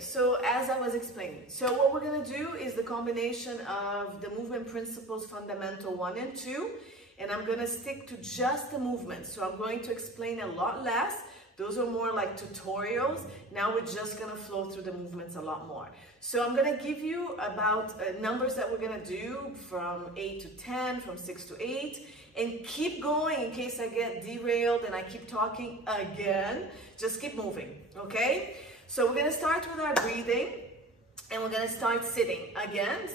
so as I was explaining, so what we're gonna do is the combination of the movement principles fundamental 1 and 2, and I'm gonna stick to just the movement. So I'm going to explain a lot less. Those are more like tutorials. Now we're just gonna flow through the movements a lot more. So I'm gonna give you about numbers that we're gonna do from 8 to 10, from 6 to 8, and keep going in case I get derailed and I keep talking again. Just keep moving, okay? So we're gonna start with our breathing, and we're gonna start sitting. Again,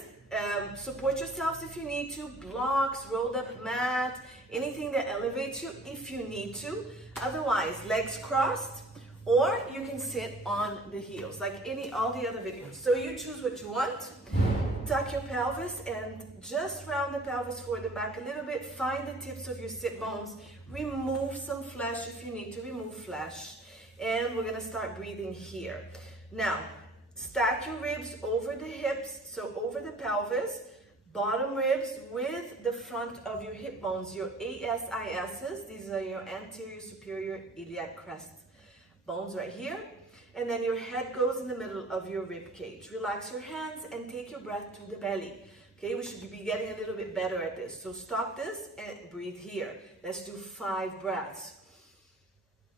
support yourselves if you need to, blocks, rolled up mat, anything that elevates you if you need to. Otherwise, legs crossed, or you can sit on the heels, like all the other videos. So you choose what you want. Tuck your pelvis and just round the pelvis forward and back a little bit. Find the tips of your sit bones. Remove some flesh if you need to remove flesh. And we're gonna start breathing here. Now, stack your ribs over the hips, so over the pelvis, bottom ribs with the front of your hip bones, your ASISs. These are your anterior superior iliac crest bones right here. And then your head goes in the middle of your rib cage. Relax your hands and take your breath to the belly. Okay, we should be getting a little bit better at this. So stop this and breathe here. Let's do 5 breaths.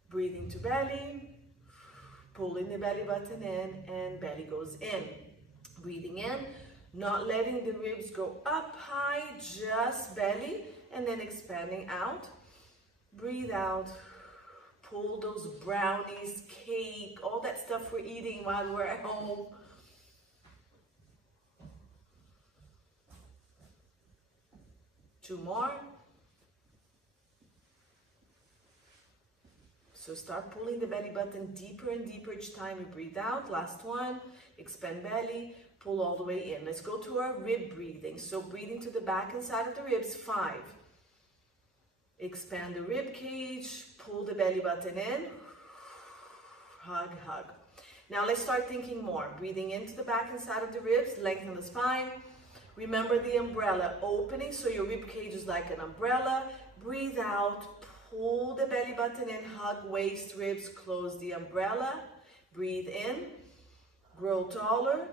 Breathing to belly, pulling the belly button in, and belly goes in. Breathing in, not letting the ribs go up high, just belly, and then expanding out. Breathe out. Pull those brownies, cake, all that stuff we're eating while we're at home. Two more. So start pulling the belly button deeper and deeper each time you breathe out. Last one, expand belly, pull all the way in. Let's go to our rib breathing. So breathing to the back and side of the ribs, 5. Expand the rib cage, pull the belly button in, hug, hug. Now let's start thinking more. Breathing into the back and side of the ribs, lengthen the spine. Remember the umbrella opening, so your rib cage is like an umbrella. Breathe out, pull the belly button in, hug waist, ribs, close the umbrella. Breathe in, grow taller.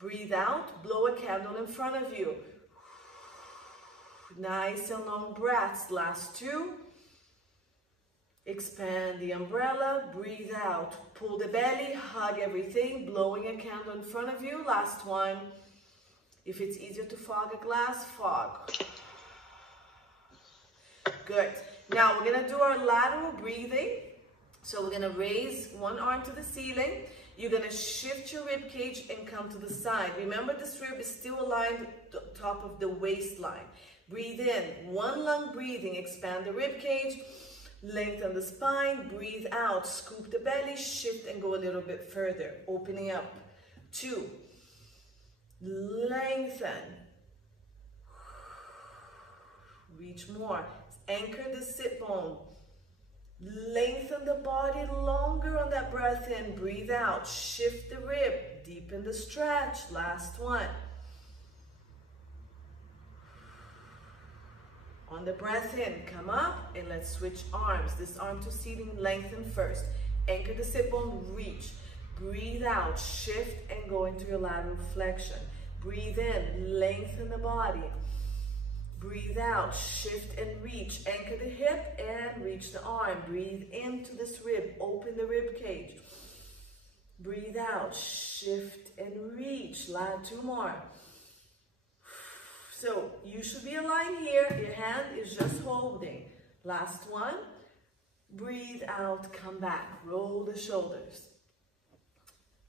Breathe out, blow a candle in front of you. Nice and long breaths. Last 2. Expand the umbrella, breathe out, pull the belly, hug everything, blowing a candle in front of you. Last one. If it's easier to fog a glass, fog. Good. Now we're gonna do our lateral breathing. So we're gonna raise one arm to the ceiling. You're gonna shift your rib cage and come to the side. Remember, this rib is still aligned to the top of the waistline. Breathe in, one lung breathing, expand the rib cage, lengthen the spine, breathe out, scoop the belly, shift and go a little bit further, opening up. 2, lengthen, reach more, anchor the sit bone, lengthen the body longer on that breath in, breathe out, shift the rib, deepen the stretch. Last one. On the breath in, come up and let's switch arms. This arm to ceiling, lengthen first. Anchor the sit bone, reach. Breathe out, shift and go into your lateral flexion. Breathe in, lengthen the body. Breathe out, shift and reach. Anchor the hip and reach the arm. Breathe into this rib, open the rib cage. Breathe out, shift and reach. 2 more. So you should be aligned here. Your hand is just holding. Last one. Breathe out, come back. Roll the shoulders.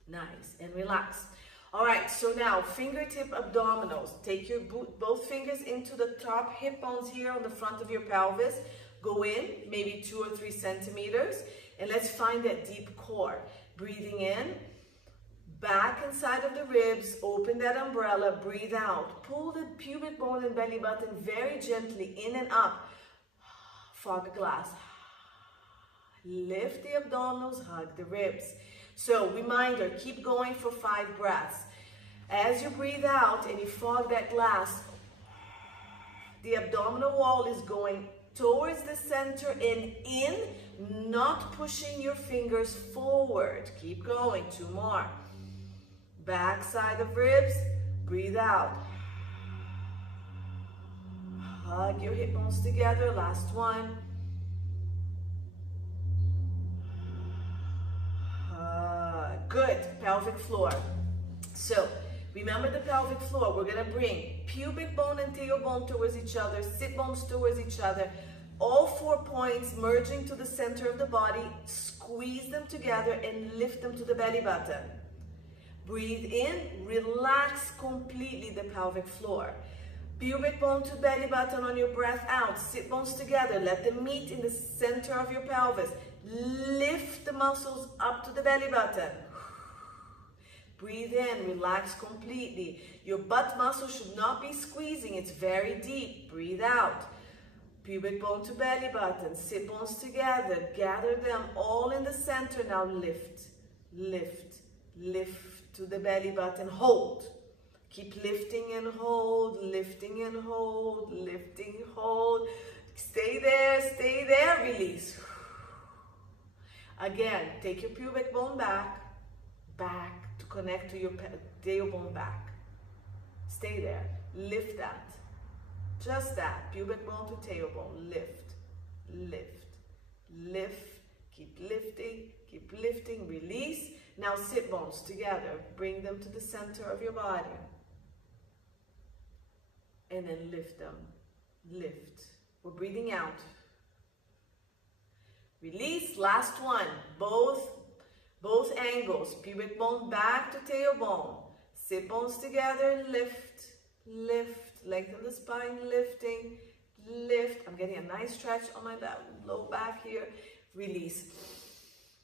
Nice. And relax. All right, so now fingertip abdominals. Take your both fingers into the top hip bones here on the front of your pelvis. Go in, maybe 2 or 3 centimeters. And let's find that deep core. Breathing in. Back inside of the ribs, open that umbrella, breathe out. Pull the pubic bone and belly button very gently in and up. Fog a glass. Lift the abdominals, hug the ribs. So reminder, keep going for 5 breaths. As you breathe out and you fog that glass, the abdominal wall is going towards the center and in, not pushing your fingers forward. Keep going, 2 more. Back side of ribs, breathe out. Hug your hip bones together, last one. Good, pelvic floor. So, remember the pelvic floor, we're gonna bring pubic bone and tailbone towards each other, sit bones towards each other, all 4 points merging to the center of the body, squeeze them together and lift them to the belly button. Breathe in, relax completely the pelvic floor. Pubic bone to belly button on your breath out, sit bones together, let them meet in the center of your pelvis. Lift the muscles up to the belly button. Breathe in, relax completely. Your butt muscle should not be squeezing, it's very deep. Breathe out. Pubic bone to belly button, sit bones together, gather them all in the center. Now lift, lift, lift to the belly button, hold. Keep lifting and hold, lifting and hold, lifting, hold. Stay there, release. Again, take your pubic bone back to connect to your tailbone back. Stay there, lift that. Just that, pubic bone to tailbone, lift, lift, lift, keep lifting, release. Now sit bones together, bring them to the center of your body. And then lift them, lift. We're breathing out. Release, last one, both angles, pubic bone back to tailbone. Sit bones together, lift, lift. Lengthen the spine, lifting, lift. I'm getting a nice stretch on my low back here. Release.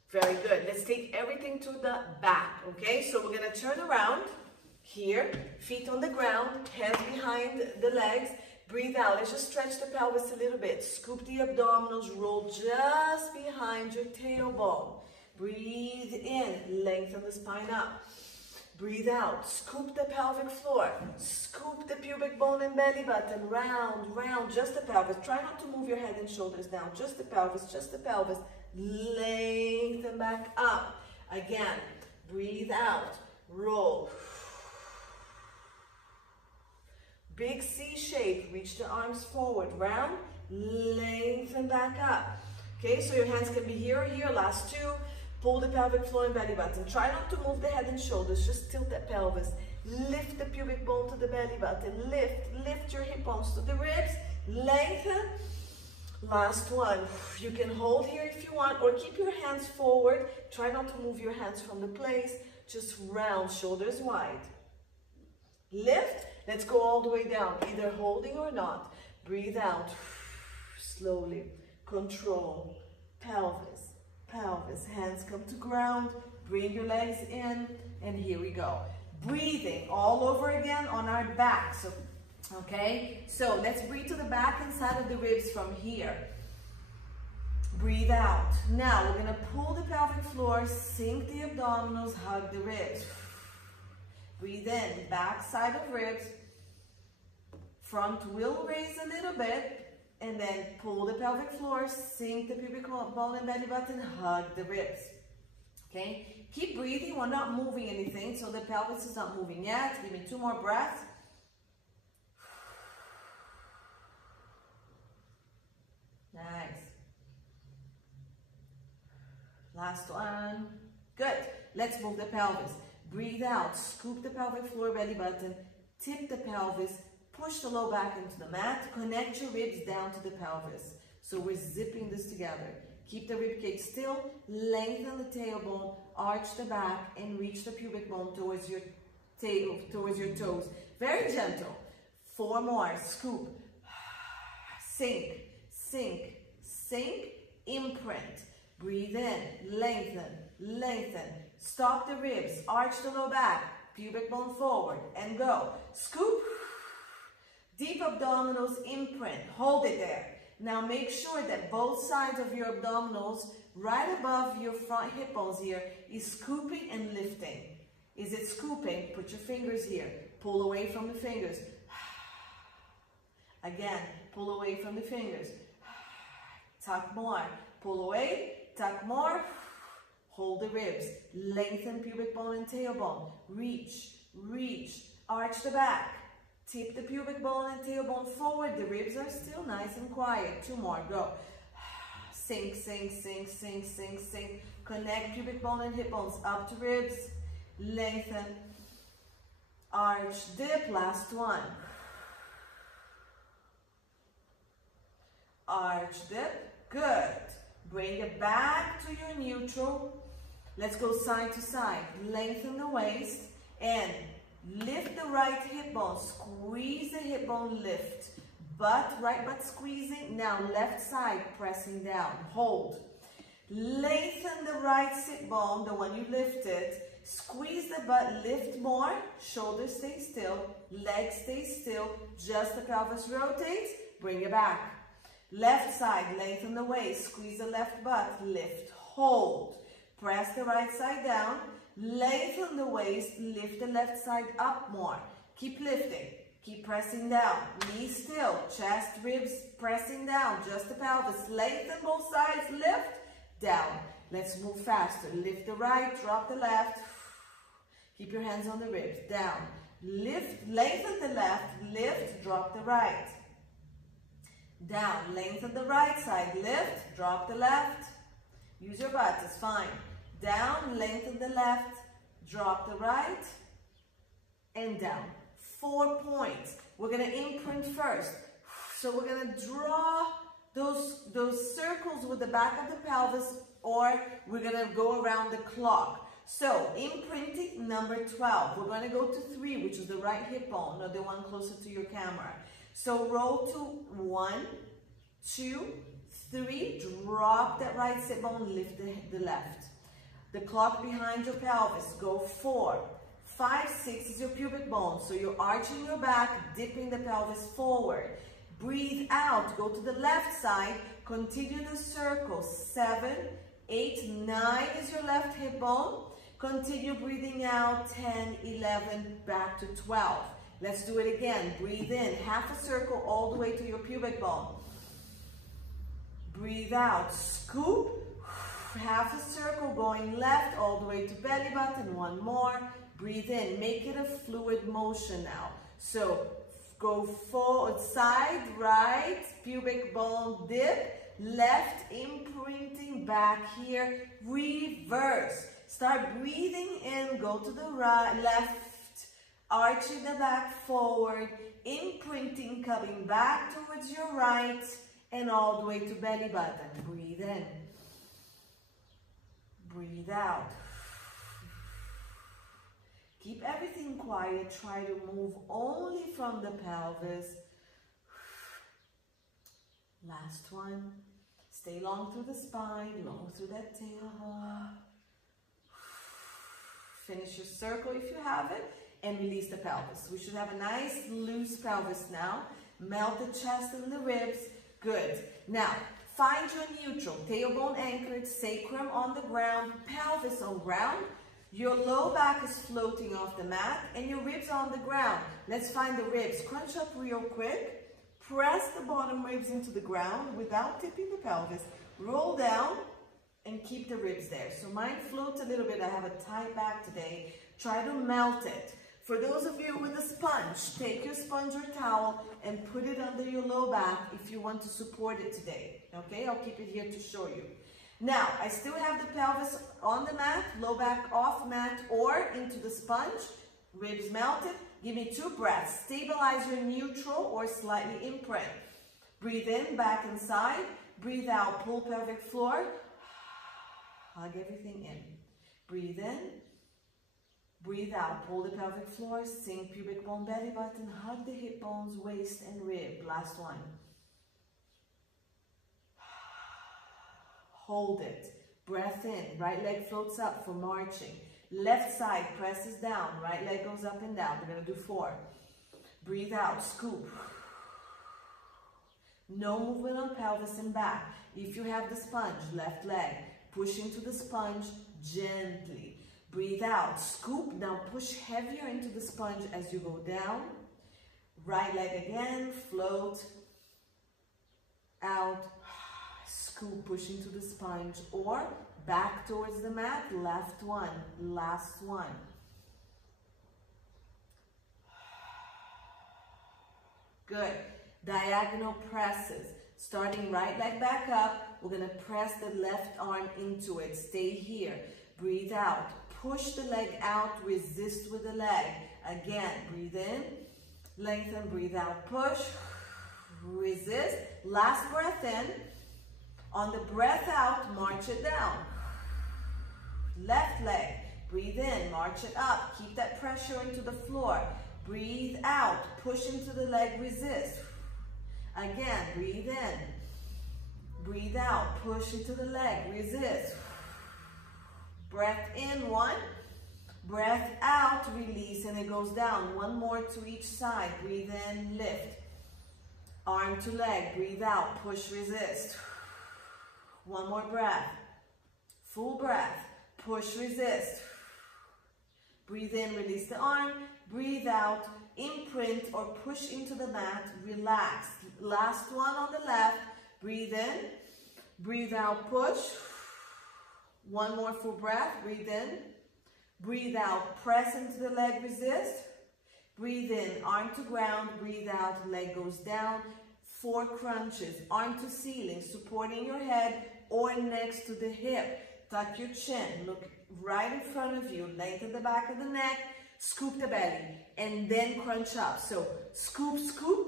Very good. Let's take everything to the back, okay? So we're going to turn around here, feet on the ground, hands behind the legs. Breathe out. Let's just stretch the pelvis a little bit. Scoop the abdominals, roll just behind your tailbone. Breathe in, lengthen the spine up. Breathe out, scoop the pelvic floor, scoop the pubic bone and belly button, round, round, just the pelvis. Try not to move your head and shoulders down, just the pelvis, lengthen back up. Again, breathe out, roll. Big C shape, reach the arms forward, round, lengthen back up. Okay, so your hands can be here or here, last two. Pull the pelvic floor and belly button. Try not to move the head and shoulders, just tilt that pelvis. Lift the pubic bone to the belly button. Lift your hip bones to the ribs. Lengthen. Last one. You can hold here if you want, or keep your hands forward. Try not to move your hands from the place. Just round, shoulders wide. Lift. Let's go all the way down, either holding or not. Breathe out. Slowly. Control. Pelvis. Pelvis, hands come to ground, bring your legs in, and here we go. Breathing all over again on our back. So, okay, so let's breathe to the back and side of the ribs from here. Breathe out. Now we're gonna pull the pelvic floor, sink the abdominals, hug the ribs. Breathe in, back side of ribs. Front will raise a little bit. And then pull the pelvic floor, sink the pubic bone and belly button, hug the ribs. Okay? Keep breathing. We're not moving anything, so the pelvis is not moving yet. Give me 2 more breaths. Nice. Last one. Good. Let's move the pelvis. Breathe out. Scoop the pelvic floor, belly button. Tip the pelvis. Push the low back into the mat. Connect your ribs down to the pelvis. So we're zipping this together. Keep the ribcage still. Lengthen the tailbone. Arch the back and reach the pubic bone towards your tail, towards your toes. Very gentle. 4 more. Scoop. Sink. Sink. Sink. Imprint. Breathe in. Lengthen. Lengthen. Stop the ribs. Arch the low back. Pubic bone forward. And go. Scoop. Deep abdominals, imprint, hold it there. Now make sure that both sides of your abdominals, right above your front hip bones here, is scooping and lifting. Is it scooping? Put your fingers here. Pull away from the fingers. Again, pull away from the fingers. Tuck more. Pull away, tuck more. hold the ribs, lengthen pubic bone and tailbone, reach, reach, arch the back, tip the pubic bone and tailbone forward, the ribs are still nice and quiet, 2 more, go, sink, sink, sink, sink, sink, sink, connect pubic bone and hip bones up to ribs, lengthen, arch, dip, last one, arch, dip, good, bring it back to your neutral, let's go side to side, lengthen the waist, and lift the right hip bone, squeeze the hip bone, lift, right butt squeezing, now left side pressing down, hold, lengthen the right sit bone, the one you lifted, squeeze the butt, lift more, shoulders stay still, legs stay still, just the pelvis rotates, bring it back. Left side, lengthen the waist, squeeze the left butt, lift, hold, press the right side down, lengthen the waist, lift the left side up more, keep lifting, keep pressing down, knees still, chest, ribs pressing down, just the pelvis, lengthen both sides, lift, down. Let's move faster, lift the right, drop the left, keep your hands on the ribs, down, lift, lengthen the left, lift, drop the right, down, lengthen the right side, lift, drop the left, use your butt, it's fine, down, lengthen the left, drop the right, and down. 4 points. We're going to imprint first. So we're going to draw those circles with the back of the pelvis, or we're going to go around the clock. So imprinting number 12. We're going to go to 3, which is the right hip bone, or the one closer to your camera. So roll to 1, 2, 3, drop that right sit bone, lift the left. The clock behind your pelvis, go 4, 5, 6 is your pubic bone. So you're arching your back, dipping the pelvis forward. Breathe out, go to the left side, continue the circle, 7, 8, 9 is your left hip bone. Continue breathing out, 10, 11, back to 12. Let's do it again. Breathe in, half a circle all the way to your pubic bone. Breathe out, scoop, half a circle going left all the way to belly button. 1 more. Breathe in, make it a fluid motion now. So go forward, side, right, pubic bone, dip, left, imprinting back here, reverse. Start breathing in, go to the right, left, arching the back forward, imprinting, coming back towards your right, and all the way to belly button. Breathe in. Breathe out. Keep everything quiet. Try to move only from the pelvis. Last one. Stay long through the spine, long through that tailbone. Finish your circle if you have it, and release the pelvis. We should have a nice loose pelvis now. Melt the chest and the ribs. Good. Now, find your neutral. Tailbone anchored, sacrum on the ground, pelvis on ground. Your low back is floating off the mat, and your ribs are on the ground. Let's find the ribs. Crunch up real quick. Press the bottom ribs into the ground without tipping the pelvis. Roll down and keep the ribs there. So mine floats a little bit. I have a tight back today. Try to melt it. For those of you with a sponge, take your sponge or towel and put it under your low back if you want to support it today. Okay, I'll keep it here to show you. Now, I still have the pelvis on the mat, low back off mat or into the sponge, ribs melted. Give me 2 breaths. Stabilize your neutral or slightly imprint. Breathe in, back and side. Breathe out, pull pelvic floor. Hug everything in. Breathe in. Breathe out, pull the pelvic floor, sink pubic bone, belly button, hug the hip bones, waist and rib. Last one. Hold it. Breath in, right leg floats up for marching. Left side presses down, right leg goes up and down. We're going to do 4. Breathe out, scoop. No movement on pelvis and back. If you have the sponge, left leg, push into the sponge gently. Breathe out, scoop, now push heavier into the sponge as you go down. Right leg again, float, out, Scoop, push into the sponge, or back towards the mat, left one, last one. Good. Diagonal presses. Starting right leg back up, we're gonna press the left arm into it. Stay here. Breathe out. Push the leg out, resist with the leg. Again, breathe in, lengthen, breathe out, push, resist. Last breath in. On the breath out, march it down. Left leg, breathe in, march it up. Keep that pressure into the floor. Breathe out, push into the leg, resist. Again, breathe in, breathe out, push into the leg, resist. Breath in, one. Breath out, release, and it goes down. One more to each side. Breathe in, lift. Arm to leg, breathe out, push, resist. One more breath. Full breath, push, resist. Breathe in, release the arm. Breathe out, imprint or push into the mat, relax. Last one on the left. Breathe in, breathe out, push. One more full breath, breathe in. Breathe out, press into the leg, resist. Breathe in, arm to ground, breathe out, leg goes down. 4 crunches, arm to ceiling, supporting your head or next to the hip. Tuck your chin, look right in front of you, lengthen the back of the neck, scoop the belly, and then crunch up. So scoop, scoop,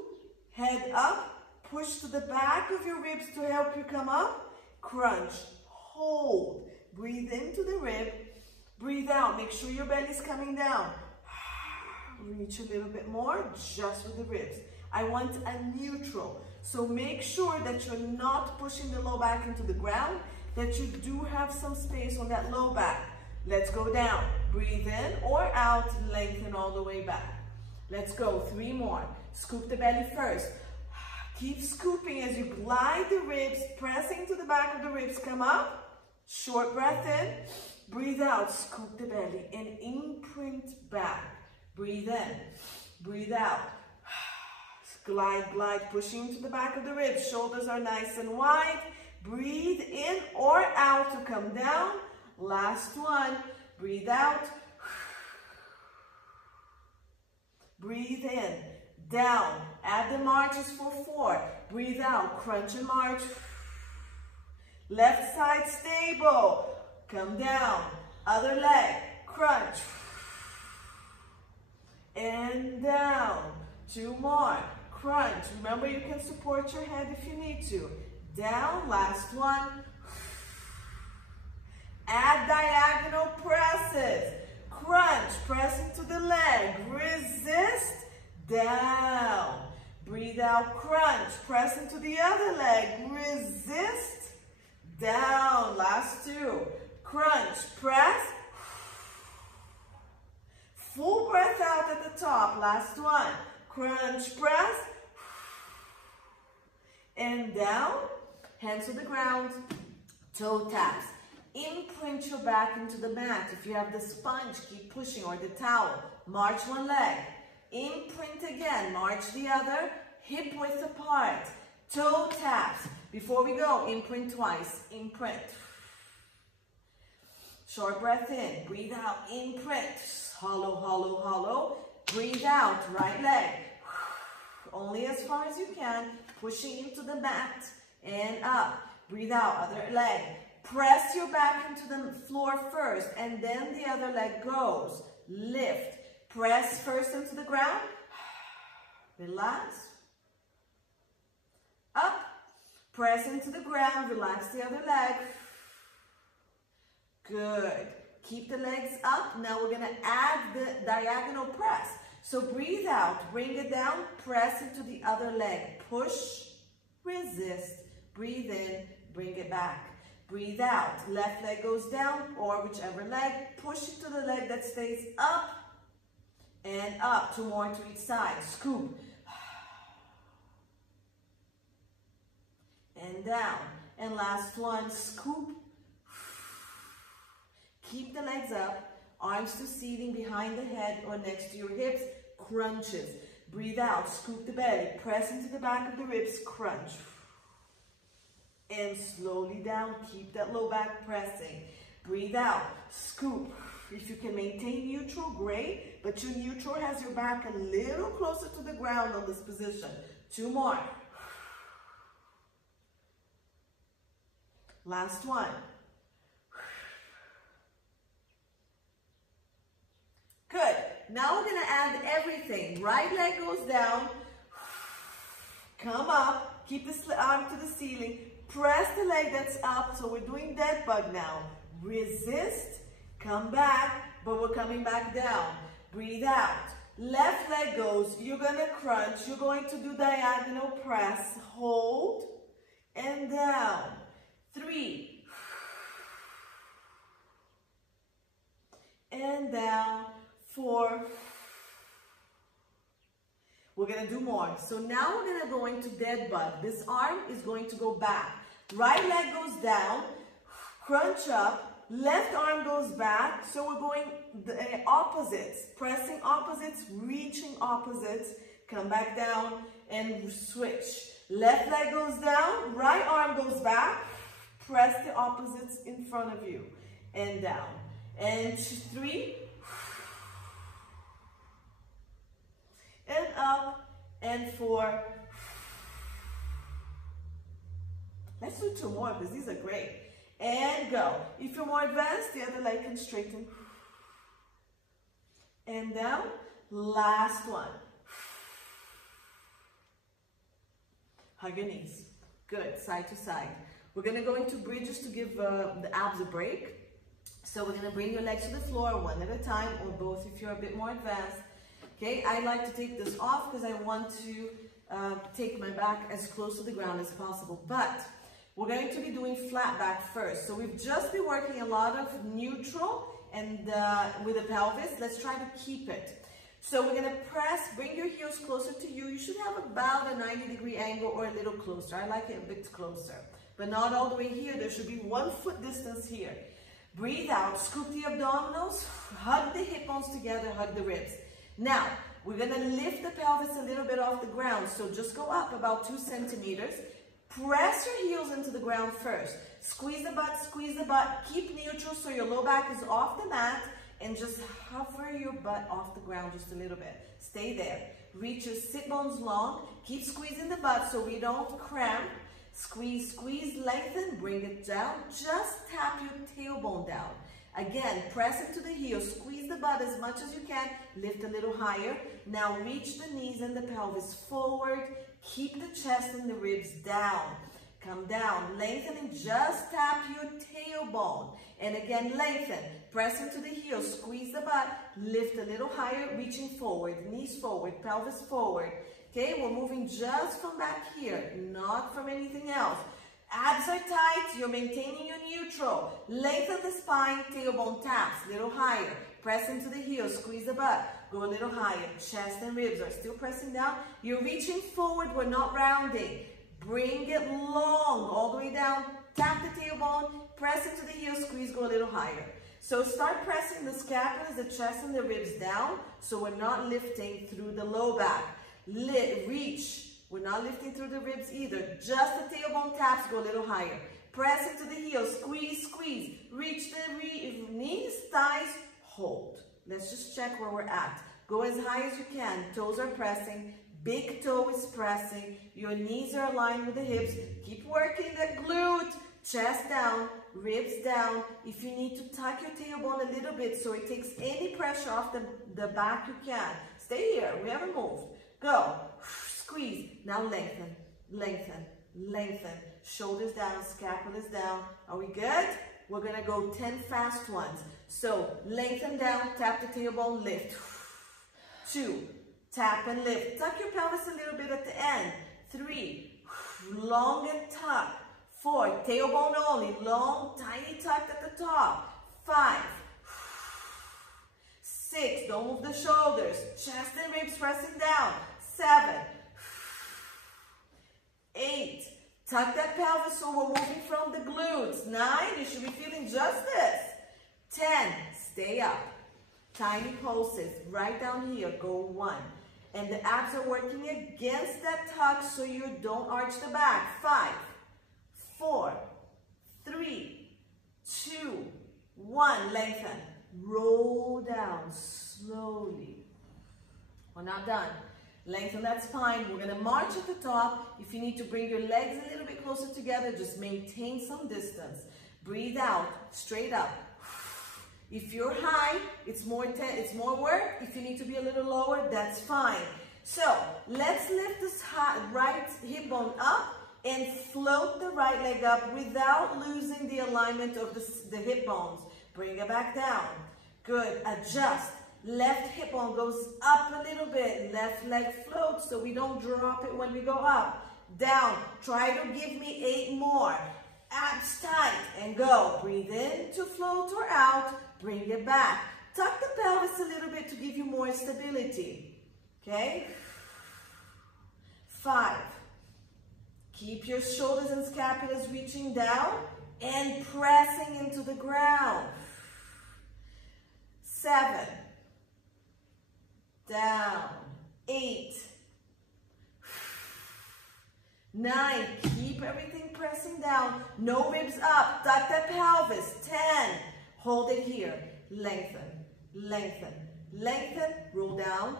head up, push to the back of your ribs to help you come up, crunch, hold, breathe into the rib, breathe out, make sure your belly's coming down. Reach a little bit more, just with the ribs. I want a neutral, so make sure that you're not pushing the low back into the ground, that you do have some space on that low back. Let's go down. Breathe in or out, lengthen all the way back. Let's go, 3 more. Scoop the belly first. Keep scooping as you glide the ribs, pressing to the back of the ribs, come up. Short breath in, breathe out, scoop the belly, and imprint back. Breathe in, breathe out. Glide, glide, pushing into the back of the ribs. Shoulders are nice and wide. Breathe in or out to come down. Last one. Breathe out. Breathe in, down. Add the marches for 4. Breathe out, crunch and march. Left side stable. Come down. Other leg, crunch. And down. 2 more. Crunch. Remember, you can support your head if you need to. Down. Last one. Add diagonal presses. Crunch. Press into the leg. Resist. Down. Breathe out. Crunch. Press into the other leg. Resist. Down. Last 2. Crunch. Press. Full breath out at the top. Last one. Crunch, press. And down. Hands to the ground. Toe taps. Imprint your back into the mat. If you have the sponge, keep pushing, or the towel. March one leg. Imprint again. March the other. Hip width apart. Toe taps. Before we go, imprint twice. Imprint. Short breath in. Breathe out. Imprint. Hollow, hollow, hollow. Breathe out. Right leg. Only as far as you can. Pushing into the mat. And up. Breathe out. Other leg. Press your back into the floor first. And then the other leg goes. Lift. Press first into the ground. Relax. Up. Press into the ground. Relax the other leg. Good. Keep the legs up. Now we're going to add the diagonal press. So breathe out. Bring it down. Press into the other leg. Push. Resist. Breathe in. Bring it back. Breathe out. Left leg goes down, or whichever leg. Push it to the leg that stays up and up. 2 more to each side. Scoop. And down. And last one. Scoop. Keep the legs up. Arms to ceiling behind the head or next to your hips. Crunches. Breathe out. Scoop the belly. Press into the back of the ribs. Crunch. and slowly down. Keep that low back pressing. Breathe out, scoop. If you can maintain neutral, great, but your neutral has your back a little closer to the ground on this position. 2 more. Last one. Good. Now we're going to add everything. Right leg goes down. Come up. Keep the arm to the ceiling. Press the leg that's up. So we're doing dead bug now. Resist. Come back. But we're coming back down. Breathe out. Left leg goes. You're going to crunch. You're going to do diagonal press. Hold. And down. 3. And down. 4. We're going to do more. So now we're going to go into dead bug. This arm is going to go back. Right leg goes down. Crunch up. Left arm goes back. So we're going the opposites. Pressing opposites. Reaching opposites. Come back down and switch. Left leg goes down. Right arm goes back. Press the opposites in front of you. And down. And 3. And up, and 4. Let's do 2 more because these are great. And go. If you're more advanced, the other leg can straighten. And down. Last one. Hug your knees. Good. Side to side. We're going to go into bridges to give the abs a break. So we're going to bring your legs to the floor one at a time, or both if you're a bit more advanced. Okay, I like to take this off because I want to take my back as close to the ground as possible. But we're going to be doing flat back first. So we've just been working a lot of neutral and with the pelvis. Let's try to keep it. So we're going to press, bring your heels closer to you. You should have about a 90-degree angle or a little closer. I like it a bit closer, but not all the way here. There should be 1 foot distance here. Breathe out, scoop the abdominals, hug the hip bones together, hug the ribs. Now, we're going to lift the pelvis a little bit off the ground. So just go up about 2 centimeters. Press your heels into the ground first. Squeeze the butt, squeeze the butt. Keep neutral so your low back is off the mat. And just hover your butt off the ground just a little bit. Stay there. Reach your sit bones long. Keep squeezing the butt so we don't cramp. Squeeze, squeeze, lengthen, bring it down. Just tap your tailbone down. Again, press into the heels, squeeze the butt as much as you can, lift a little higher. Now reach the knees and the pelvis forward. Keep the chest and the ribs down. Come down, lengthen and just tap your tailbone. And again, lengthen. Press into the heels, squeeze the butt, lift a little higher, reaching forward, knees forward, pelvis forward. Okay, we're moving just from back here, not from anything else. Abs are tight, you're maintaining your neutral. Lengthen the spine, tailbone taps, little higher. Press into the heels, squeeze the butt, go a little higher. Chest and ribs are still pressing down. You're reaching forward, we're not rounding. Bring it long, all the way down. Tap the tailbone, press into the heels, squeeze, go a little higher. So start pressing the scapulas, the chest and the ribs down, so we're not lifting through the low back. Reach. We're not lifting through the ribs either. Just the tailbone taps, go a little higher. Press into the heels, squeeze, squeeze. Reach the knees, thighs, hold. Let's just check where we're at. Go as high as you can. Toes are pressing. Big toe is pressing. Your knees are aligned with the hips. Keep working the glute. Chest down, ribs down. If you need to tuck your tailbone a little bit so it takes any pressure off the back, you can. Stay here. We haven't moved. Go. Squeeze. Now lengthen, lengthen, lengthen. Shoulders down, scapulas down. Are we good? We're going to go 10 fast ones. So lengthen down, tap the tailbone, lift. 2, tap and lift. Tuck your pelvis a little bit at the end. 3, long and tuck. 4, tailbone only, long, tiny tuck at the top. 5, 6, don't move the shoulders. Chest and ribs pressing down. 7, 8, tuck that pelvis so we're moving from the glutes. 9, you should be feeling just this. 10, stay up. Tiny pulses, right down here, go 1. And the abs are working against that tuck so you don't arch the back. 5, 4, 3, 2, 1. Lengthen. Roll down slowly. We're not done. Lengthen that spine. We're going to march at the top. If you need to bring your legs a little bit closer together, just maintain some distance. Breathe out, straight up. If you're high, it's more work. If you need to be a little lower, that's fine. So let's lift this right hip bone up and float the right leg up without losing the alignment of the hip bones. Bring it back down. Good. Adjust. Left hip bone goes up a little bit. Left leg floats so we don't drop it when we go up. Down. Try to give me 8 more. Abs tight and go. Breathe in to float or out. Bring it back. Tuck the pelvis a little bit to give you more stability. Okay? 5. Keep your shoulders and scapulas reaching down and pressing into the ground. 7. Down. 8. 9. Keep everything pressing down. No ribs up. Tuck that pelvis. 10. Hold it here. Lengthen. Lengthen. Lengthen. Roll down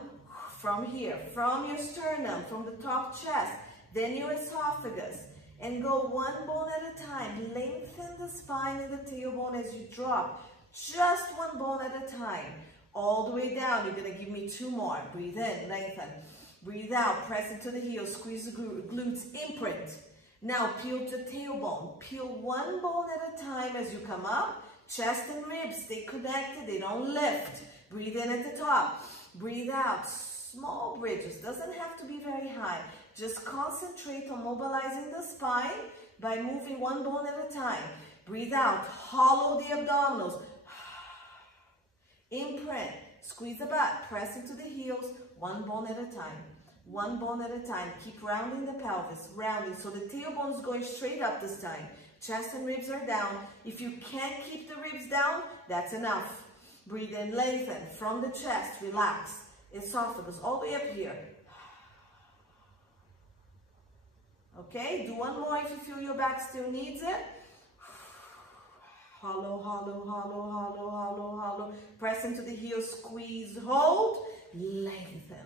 from here. From your sternum. From the top chest. Then your esophagus. And go one bone at a time. Lengthen the spine and the tailbone as you drop. Just one bone at a time. All the way down. You're going to give me 2 more. Breathe in. Lengthen. Breathe out. Press into the heels. Squeeze the glutes. Imprint. Now peel the tailbone. Peel one bone at a time as you come up. Chest and ribs. Stay connected. They don't lift. Breathe in at the top. Breathe out. Small bridges. Doesn't have to be very high. Just concentrate on mobilizing the spine by moving one bone at a time. Breathe out. Hollow the abdominals. Imprint. Squeeze the butt. Press into the heels. One bone at a time. One bone at a time. Keep rounding the pelvis. Rounding. So the tailbone is going straight up this time. Chest and ribs are down. If you can't keep the ribs down, that's enough. Breathe in. Lengthen. From the chest. Relax. Esophagus all the way up here. Okay, do one more if you feel your back still needs it. Hollow, hollow, hollow, hollow, hollow, hollow. Press into the heels, squeeze, hold, lengthen.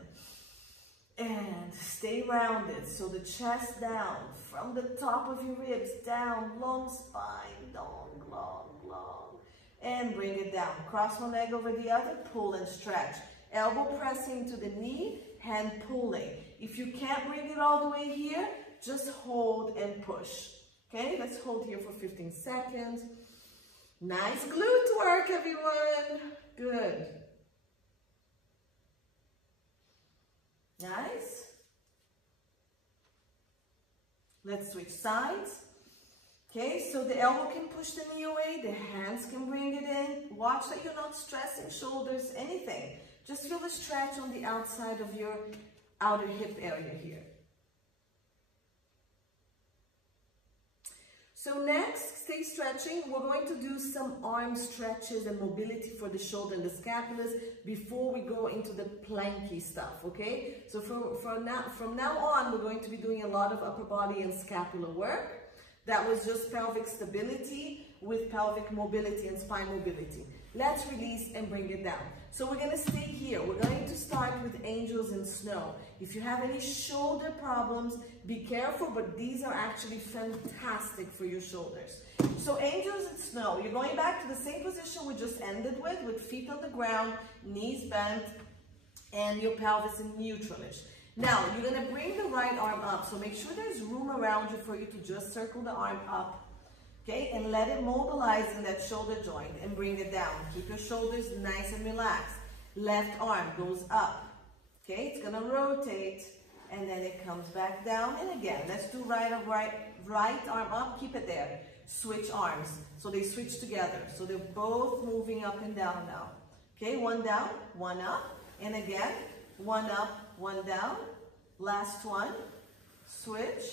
And stay rounded. So the chest down, from the top of your ribs, down, long spine, long, long, long. And bring it down. Cross one leg over the other, pull and stretch. Elbow pressing to the knee, hand pulling. If you can't bring it all the way here, just hold and push. Okay, let's hold here for 15 seconds. Nice glute work, everyone. Good. Nice. Let's switch sides. Okay, so the elbow can push the knee away, the hands can bring it in. Watch that you're not stressing shoulders, anything. Just feel the stretch on the outside of your outer hip area here. So next, stay stretching. We're going to do some arm stretches and mobility for the shoulder and the scapulas before we go into the planky stuff, okay? So from now on, we're going to be doing a lot of upper body and scapular work. That was just pelvic stability with pelvic mobility and spine mobility. Let's release and bring it down. So we're going to stay here. We're going to start with angels in snow. If you have any shoulder problems, be careful, but these are actually fantastic for your shoulders. So angels in snow, you're going back to the same position we just ended with feet on the ground, knees bent, and your pelvis in neutralish. Now, you're going to bring the right arm up. So make sure there's room around you for you to just circle the arm up. Okay, and let it mobilize in that shoulder joint and bring it down. Keep your shoulders nice and relaxed. Left arm goes up. Okay, it's gonna rotate and then it comes back down. And again, let's do right arm up, keep it there. Switch arms, so they switch together. So they're both moving up and down now. Okay, one down, one up, and again, one up, one down. Last one, switch,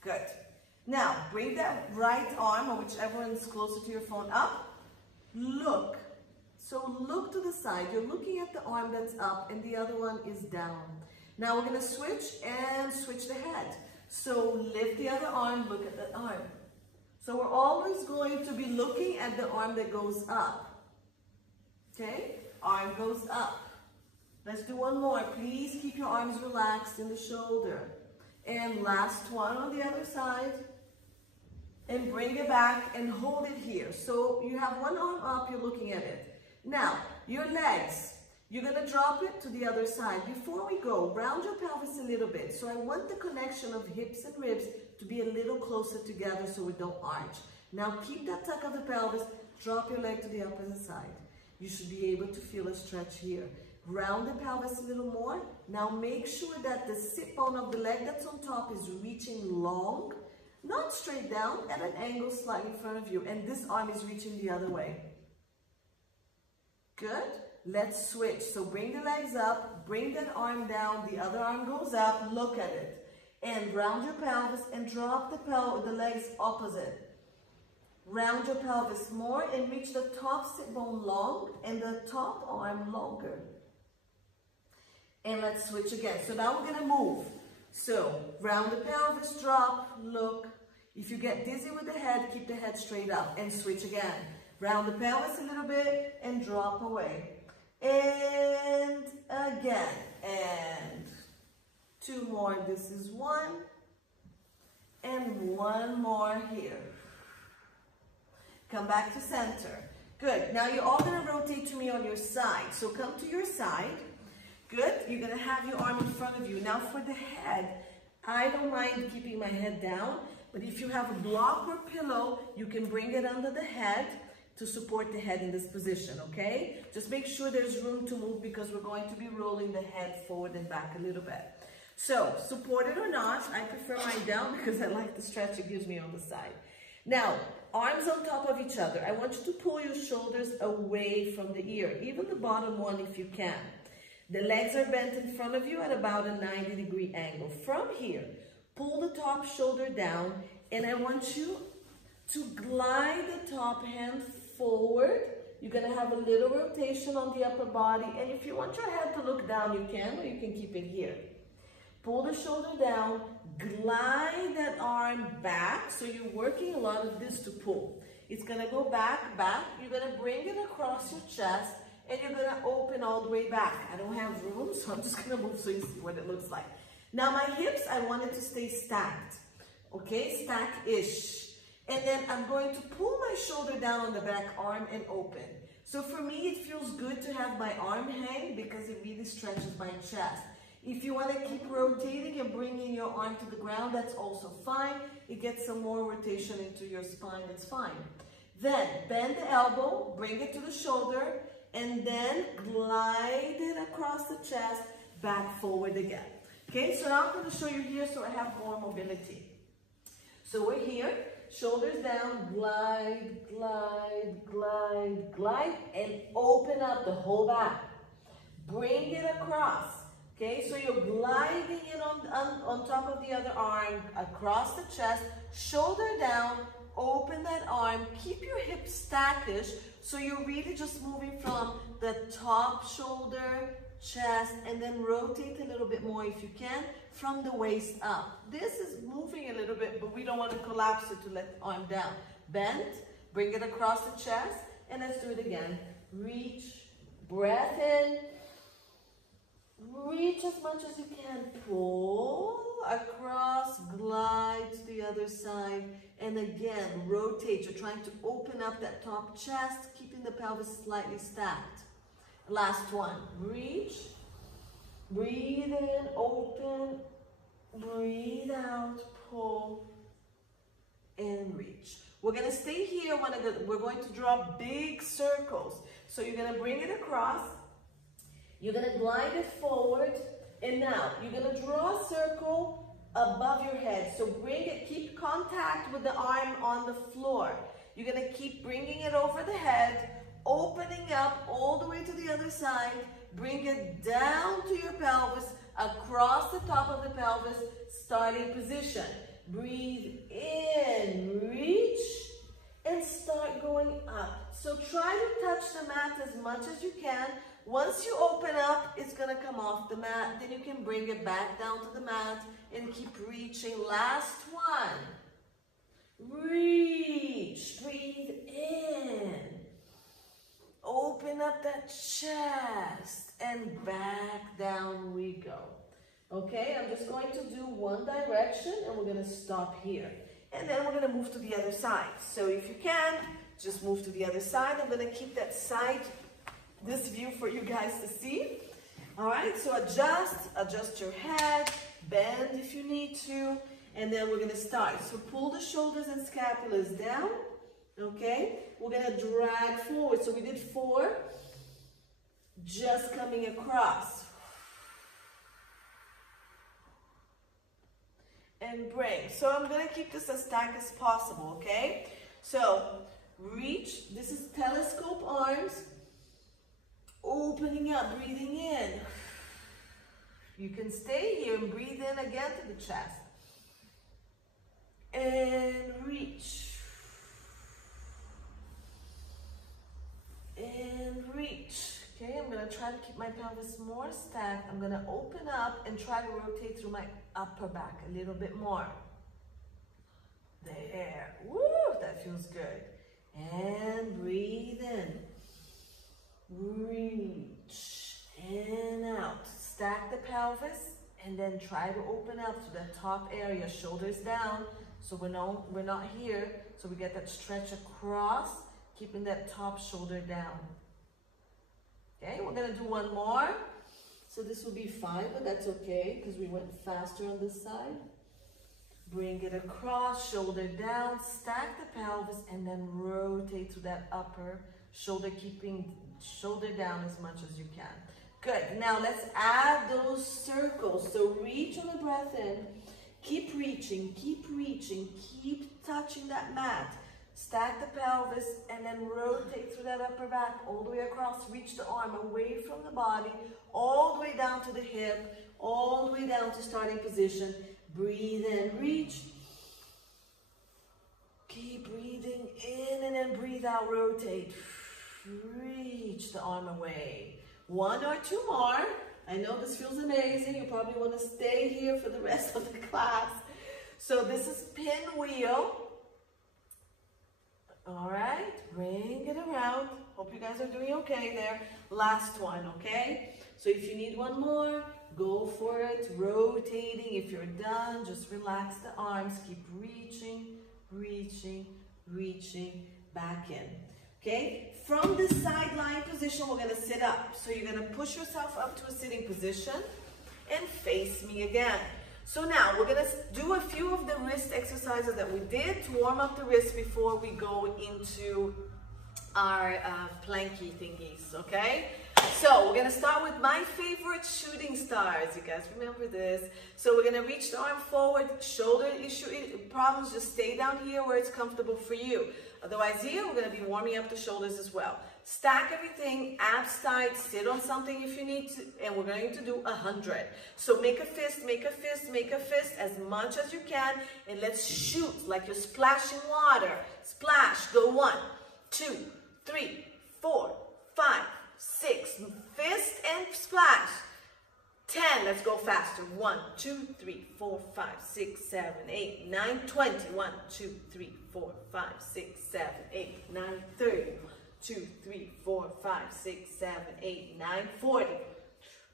good. Now, bring that right arm, or whichever one is closer to your phone, up. Look. So look to the side. You're looking at the arm that's up, and the other one is down. Now we're going to switch and switch the head. So lift the other arm, look at that arm. So we're always going to be looking at the arm that goes up. Okay? Arm goes up. Let's do one more. Please keep your arms relaxed in the shoulder. And last one on the other side. And bring it back and hold it here. So you have one arm up, you're looking at it. Now, your legs, you're going to drop it to the other side. Before we go, round your pelvis a little bit. So I want the connection of hips and ribs to be a little closer together so we don't arch. Now keep that tuck of the pelvis, drop your leg to the opposite side. You should be able to feel a stretch here. Round the pelvis a little more. Now make sure that the sit bone of the leg that's on top is reaching long, not straight down, at an angle slightly in front of you. And this arm is reaching the other way. Good. Let's switch. So bring the legs up, bring that arm down, the other arm goes up, look at it. And round your pelvis and drop the legs opposite. Round your pelvis more and reach the top sit bone long and the top arm longer. And let's switch again. So now we're going to move. So round the pelvis, drop, look. If you get dizzy with the head, keep the head straight up and switch again. Round the pelvis a little bit and drop away. And again. And two more. This is one. And one more here. Come back to center. Good. Now you're all going to rotate to me on your side. So come to your side. Good. You're going to have your arm in front of you. Now for the head, I don't mind keeping my head down. But if you have a block or pillow, you can bring it under the head to support the head in this position, okay? Just make sure there's room to move because we're going to be rolling the head forward and back a little bit. So, supported or not, I prefer mine down because I like the stretch it gives me on the side. Now, arms on top of each other. I want you to pull your shoulders away from the ear, even the bottom one if you can. The legs are bent in front of you at about a 90-degree angle. From here, pull the top shoulder down, and I want you to glide the top hand forward. You're going to have a little rotation on the upper body, and if you want your head to look down, you can, or you can keep it here. Pull the shoulder down, glide that arm back, so you're working a lot of this to pull. It's going to go back, back. You're going to bring it across your chest, and you're going to open all the way back. I don't have room, so I'm just going to move so you see what it looks like. Now my hips, I want it to stay stacked, okay, stack-ish. And then I'm going to pull my shoulder down on the back arm and open. So for me, it feels good to have my arm hang because it really stretches my chest. If you want to keep rotating and bringing your arm to the ground, that's also fine. It gets some more rotation into your spine, that's fine. Then bend the elbow, bring it to the shoulder, and then glide it across the chest, back forward again. Okay, so now I'm going to show you here so I have more mobility. So we're here, shoulders down, glide, glide, glide, glide, and open up the whole back. Bring it across. Okay, so you're gliding it on top of the other arm, across the chest, shoulder down, open that arm, keep your hips stackish, so you're really just moving from the top shoulder, chest, and then rotate a little bit more if you can, from the waist up. This is moving a little bit, but we don't want to collapse it to let the arm down. Bend, bring it across the chest, and let's do it again. Reach, breath in, reach as much as you can, pull across, glide to the other side, and again, rotate. You're trying to open up that top chest, keeping the pelvis slightly stacked. Last one, reach, breathe in, open, breathe out, pull, and reach. We're going to stay here. We're going to draw big circles. So you're going to bring it across, you're going to glide it forward, and now you're going to draw a circle above your head. So bring it, keep contact with the arm on the floor. You're going to keep bringing it over the head, opening up all the way to the other side, bring it down to your pelvis, across the top of the pelvis, starting position. Breathe in, reach, and start going up. So try to touch the mat as much as you can. Once you open up, it's going to come off the mat, then you can bring it back down to the mat and keep reaching. Last one. Reach, breathe in. Open up that chest and back down we go. Okay, I'm just going to do one direction and we're going to stop here. And then we're going to move to the other side. So if you can, just move to the other side. I'm going to keep that side, this view for you guys to see. All right, so adjust your head, bend if you need to, and then we're going to start. So pull the shoulders and scapulas down. Okay, we're going to drag forward. So we did 4, just coming across. And bring. So I'm going to keep this as stacked as possible, okay? So reach. This is telescope arms. Opening up, breathing in. You can stay here and breathe in again to the chest. And reach. And reach. Okay, I'm going to try to keep my pelvis more stacked. I'm going to open up and try to rotate through my upper back a little bit more. There. Woo, that feels good. And breathe in. Reach and out. Stack the pelvis and then try to open up to the top area, shoulders down. So we're not here. So we get that stretch across, keeping that top shoulder down. Okay, we're gonna do one more. So this will be 5, but that's okay because we went faster on this side. Bring it across, shoulder down, stack the pelvis, and then rotate to that upper shoulder, keeping shoulder down as much as you can. Good, now let's add those circles. So reach on the breath in, keep reaching, keep touching that mat. Stack the pelvis and then rotate through that upper back all the way across. Reach the arm away from the body, all the way down to the hip, all the way down to starting position. Breathe in, reach. Keep breathing in and then breathe out, rotate. Reach the arm away. 1 or 2 more. I know this feels amazing. You probably want to stay here for the rest of the class. So this is pinwheel. All right, bring it around. Hope you guys are doing okay there. Last one, okay? So if you need one more, go for it. Rotating. If you're done, just relax the arms. Keep reaching, back in. Okay? From the sideline position, we're going to sit up. So you're going to push yourself up to a sitting position and face me again. So now we're going to do a few of the wrist exercises that we did to warm up the wrist before we go into our planky thingies, okay? So we're going to start with my favorite shooting stars. You guys remember this? So we're going to reach the arm forward. Shoulder problems, just stay down here where it's comfortable for you. Otherwise here, we're going to be warming up the shoulders as well. Stack everything, abs tight, sit on something if you need to, and we're going to do 100. So make a fist as much as you can, and let's shoot like you're splashing water. Splash, go 1, 2, 3, 4, 5, 6. Fist and splash. 10, let's go faster. 1, 2, 3, 4, 5, 6, 7, 8, 9, 20. 1, 2, 3, 4, 5, 6, 7, 8, 9, 30. 2, 3, 4, 5, 6, 7, 8, 9, 40.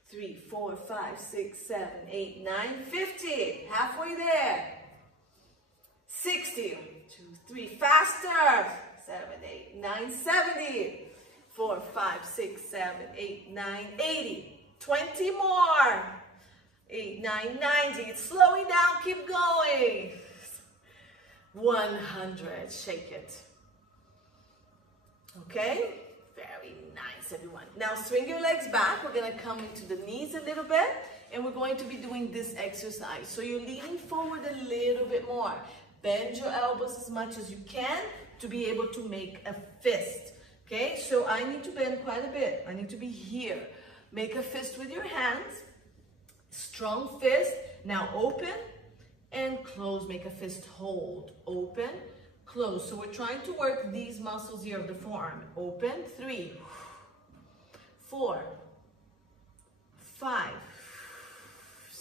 3, 4, 5, 6, 7, 8, 9, 50. Halfway there. 60. 2, 3, faster. 7, 8, 9, 70. 4, 5, 6, 7, 8, 9, 80. 20 more. 8, 9, 90. It's slowing down. Keep going. 100. Shake it. Okay? Very nice, everyone. Now swing your legs back. We're going to come into the knees a little bit, and we're going to be doing this exercise. So you're leaning forward a little bit more. Bend your elbows as much as you can to be able to make a fist. Okay? So I need to bend quite a bit. I need to be here. Make a fist with your hands. Strong fist. Now open and close. Make a fist. Hold. Open. Close. So we're trying to work these muscles here of the forearm. Open. 3, 4, 5,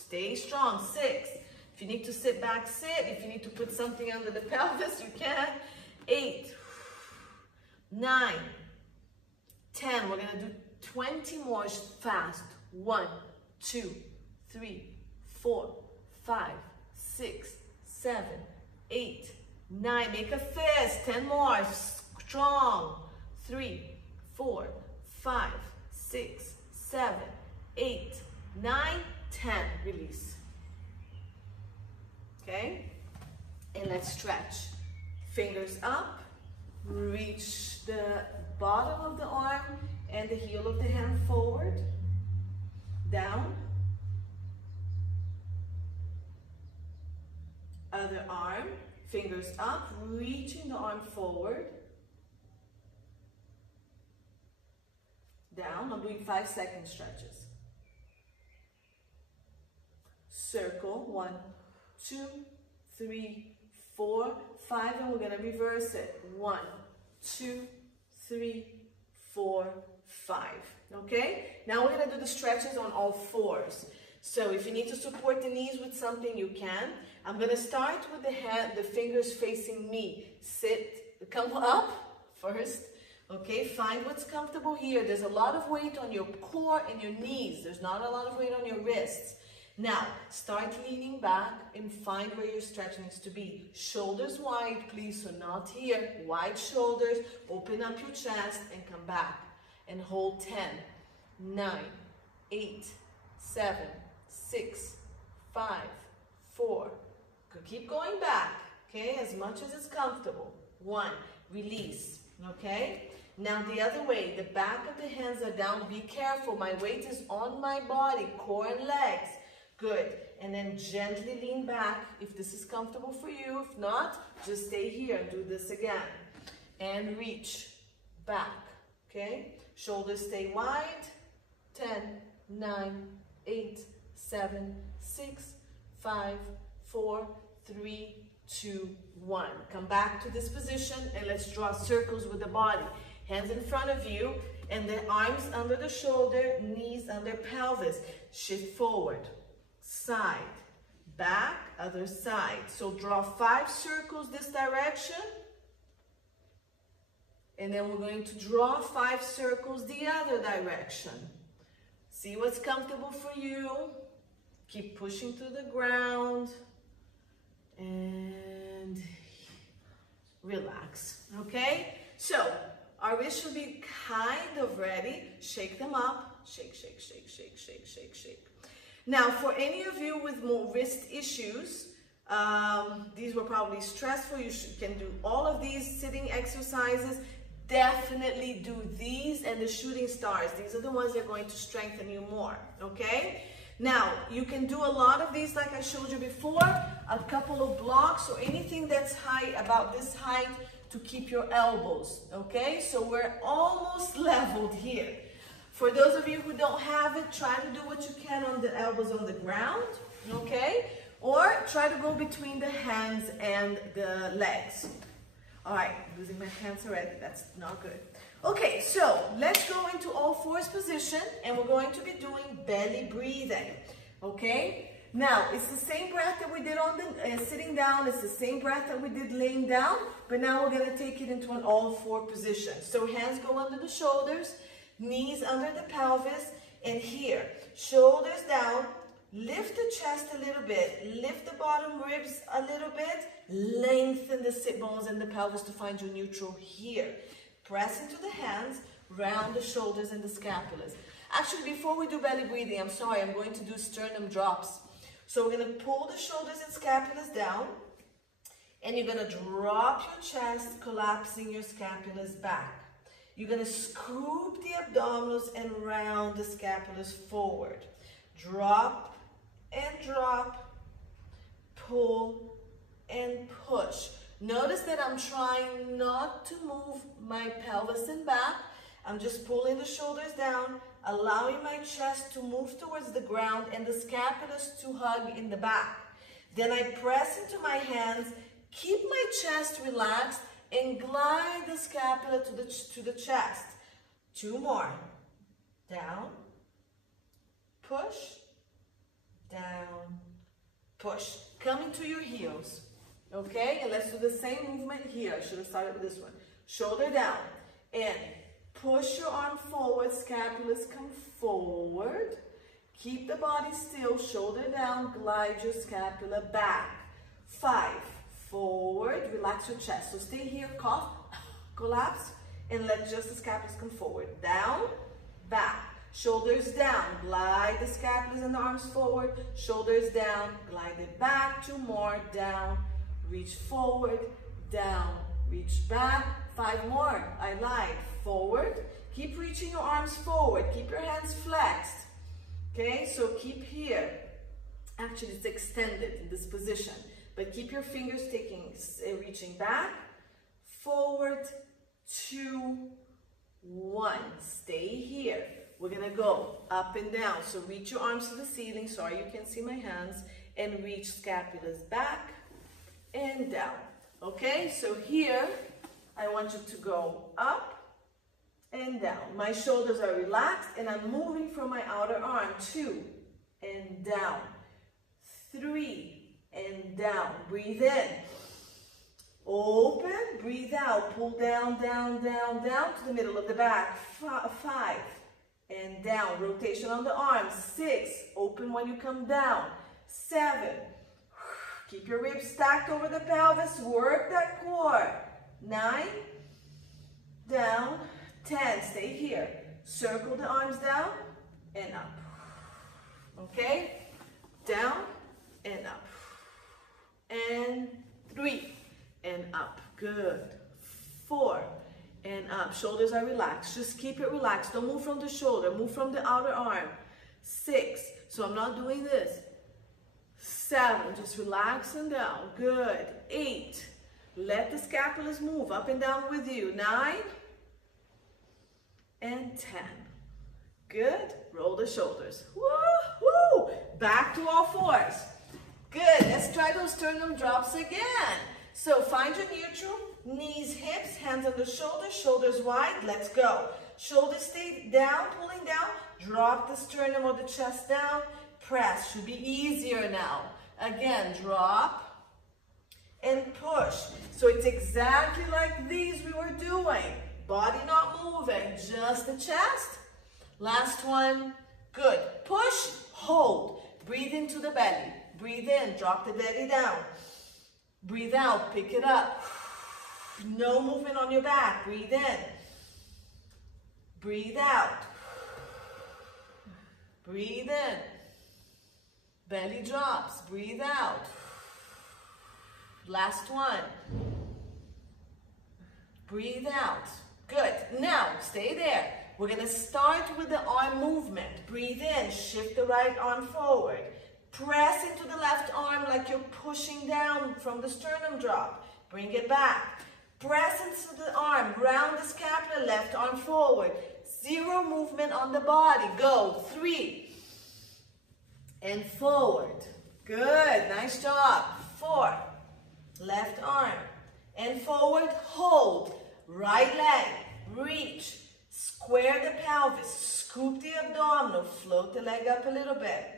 stay strong. 6. If you need to sit back, sit. If you need to put something under the pelvis, you can. 8, 9, 10. We're gonna do 20 more fast. 1, 2, 3, 4, 5, 6, 7, 8, 9. Make a fist. 10 more. Strong. 3, 4, 5, 6, 7, 8, 9, 10. Release. Okay? And let's stretch. Fingers up. Reach the bottom of the arm and the heel of the hand forward. Down. Other arm. Fingers up. Reaching the arm forward. Down. I'm doing 5-second stretches. Circle. 1, 2, 3, 4, 5, and we're gonna reverse it. 1, 2, 3, 4, 5. Okay? Now we're gonna do the stretches on all fours. So if you need to support the knees with something, you can. I'm gonna start with the fingers facing me. Sit, come up first. Okay, find what's comfortable here. There's a lot of weight on your core and your knees. There's not a lot of weight on your wrists. Now, start leaning back and find where your stretch needs to be. Shoulders wide, please, so not here. Wide shoulders, open up your chest and come back. And hold 10, 9, 8, 7, 6, 5, 4. Keep going back, okay, as much as it's comfortable. 1, release, okay? Now the other way, the back of the hands are down. Be careful, my weight is on my body, core and legs. Good, and then gently lean back if this is comfortable for you. If not, just stay here and do this again. And reach back, okay? Shoulders stay wide. 10, 9, 8, 7, 6, 5, 4, 3, 2, 1. Come back to this position and let's draw circles with the body. Hands in front of you and the arms under the shoulder, knees under pelvis. Shift forward. Side, back, other side. So draw 5 circles this direction. And then we're going to draw 5 circles the other direction. See what's comfortable for you. Keep pushing to the ground. And relax, okay? So our wrists should be kind of ready. Shake them up. Shake, shake, shake, shake, shake, shake, shake. Now, for any of you with more wrist issues, these were probably stressful. You can do all of these sitting exercises. Definitely do these and the shooting stars. These are the ones that are going to strengthen you more, okay? Now, you can do a lot of these like I showed you before, a couple of blocks or anything that's high, about this height, to keep your elbows, okay? So we're almost leveled here. For those of you who don't have it, try to do what you can on the elbows on the ground, okay? Or try to go between the hands and the legs. All right, losing my hands already, that's not good. Okay, so let's go into all fours position and we're going to be doing belly breathing, okay? Now, it's the same breath that we did on the sitting down, it's the same breath that we did laying down, but now we're gonna take it into an all four position. So hands go under the shoulders, knees under the pelvis, and here, shoulders down, lift the chest a little bit, lift the bottom ribs a little bit, lengthen the sit bones and the pelvis to find your neutral here. Press into the hands, round the shoulders and the scapulas. Actually, before we do belly breathing, I'm sorry, I'm going to do sternum drops. So we're gonna pull the shoulders and scapulas down, and you're gonna drop your chest, collapsing your scapulas back. You're gonna scoop the abdominals and round the scapulas forward. Drop and drop, pull and push. Notice that I'm trying not to move my pelvis and back. I'm just pulling the shoulders down, allowing my chest to move towards the ground and the scapulas to hug in the back. Then I press into my hands, keep my chest relaxed, and glide the scapula to the chest. 2 more. Down, push, down, push. Come into your heels, okay? And let's do the same movement here. I should have started with this one. Shoulder down, and push your arm forward, scapulas come forward. Keep the body still, shoulder down, glide your scapula back. 5, forward, relax your chest. So stay here, cough, collapse, and let just the scapulas come forward. Down, back, shoulders down, glide the scapulas and the arms forward, shoulders down, glide it back, 2 more, down, reach forward, down, reach back, 5 more, I lied, forward, keep reaching your arms forward, keep your hands flexed, okay, so keep here, actually it's extended in this position, but keep your fingers reaching back, forward, 2, 1, stay here. We're gonna go up and down. So reach your arms to the ceiling. Sorry, you can't see my hands. And reach scapulas back and down. Okay, so here, I want you to go up and down. My shoulders are relaxed and I'm moving from my outer arm. 2 and down. 3 and down. Breathe in. Open, breathe out. Pull down, down, down, down to the middle of the back. 5 and down. Rotation on the arms. 6, open when you come down. 7, keep your ribs stacked over the pelvis. Work that core. 9, down. 10, stay here. Circle the arms down and up. Okay? Down and up. And 3 and up. Good. 4 and up. Shoulders are relaxed. Just keep it relaxed. Don't move from the shoulder. Move from the outer arm. 6. So I'm not doing this. 7. Just relax and down. Good. 8. Let the scapulas move up and down with you. 9 and 10. Good. Roll the shoulders. Woo-hoo! Back to all fours. Good. Let's try those sternum drops again. So find your neutral. Knees, hips, hands on the shoulders, shoulders wide. Let's go. Shoulders stay down, pulling down. Drop the sternum or the chest down. Press. Should be easier now. Again, drop and push. So it's exactly like these we were doing. Body not moving, just the chest. Last one. Good. Push, hold. Breathe into the belly. Breathe in, drop the belly down. Breathe out, pick it up. No movement on your back. Breathe in. Breathe out. Breathe in. Belly drops. Breathe out. Last one. Breathe out. Good. Now, stay there. We're going to start with the arm movement. Breathe in. Shift the right arm forward. Press into the left arm like you're pushing down from the sternum drop. Bring it back. Press into the arm. Round the scapula. Left arm forward. 0 movement on the body. Go. 3. And forward. Good. Nice job. 4. Left arm. And forward. Hold. Right leg. Reach. Square the pelvis. Scoop the abdominal. Float the leg up a little bit.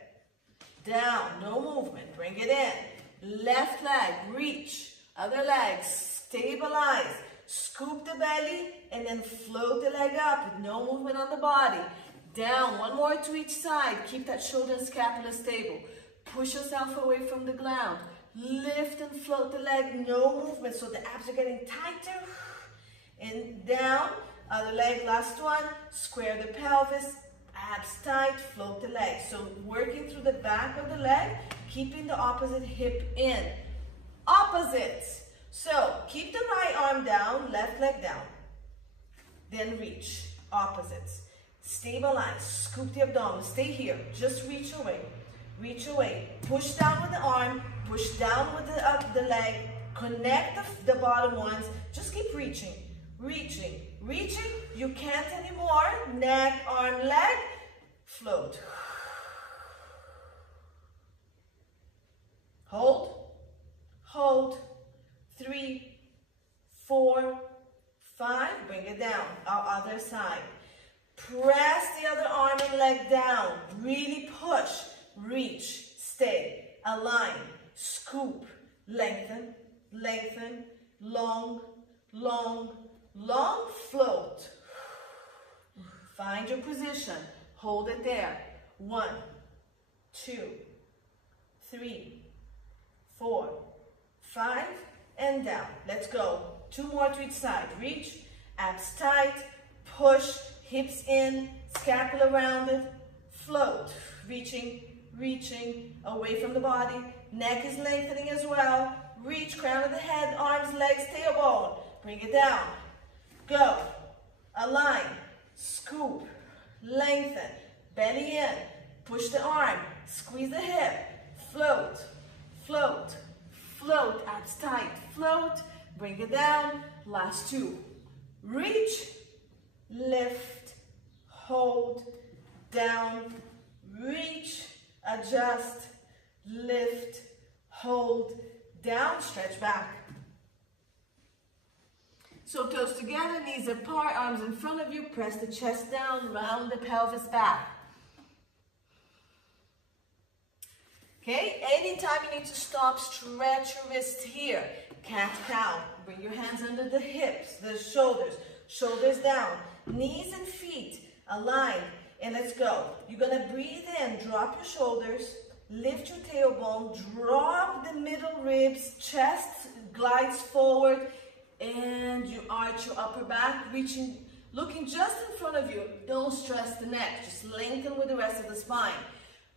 Down, no movement, bring it in. Left leg, reach. Other leg, stabilize. Scoop the belly and then float the leg up. No movement on the body. Down, 1 more to each side. Keep that shoulder and scapula stable. Push yourself away from the ground. Lift and float the leg, no movement. So the abs are getting tighter. And down, other leg, last one. Square the pelvis. Abs tight, float the leg. So working through the back of the leg, keeping the opposite hip in. Opposites. So keep the right arm down, left leg down. Then reach. Opposites. Stabilize. Scoop the abdomen. Stay here. Just reach away. Reach away. Push down with the arm. Push down with the leg. Connect the bottom ones. Just keep reaching. Reaching. Reaching. You can't anymore. Neck, arm, leg. Float. Hold. Hold. 3, 4, 5. Bring it down. Our other side. Press the other arm and leg down. Really push. Reach. Stay. Align. scoop, lengthen, lengthen, long, long, long, float. Find your position, hold it there. 1, 2, 3, 4, 5, and down. Let's go. 2 more to each side. Reach, abs tight, push, hips in, scapula rounded, float. Reaching, reaching, away from the body. Neck is lengthening as well. Reach, crown of the head, arms, legs, tailbone. Bring it down. Go. Align. Scoop. Lengthen. Belly in. Push the arm. Squeeze the hip. Float. Float. Float. Abs tight. Float. Bring it down. Last 2. Reach. Lift. Hold. Down. Reach. Adjust. Lift. Hold. Down. Stretch back. So toes together, knees apart, arms in front of you. Press the chest down, round the pelvis back. Okay, anytime you need to stop, stretch your wrists here. Cat-cow. Bring your hands under the hips, the shoulders. Shoulders down. Knees and feet aligned. And let's go. You're going to breathe in. Drop your shoulders. Lift your tailbone. Drop the middle ribs. Chest glides forward. And you arch your upper back, reaching, looking just in front of you. Don't stress the neck. Just lengthen with the rest of the spine.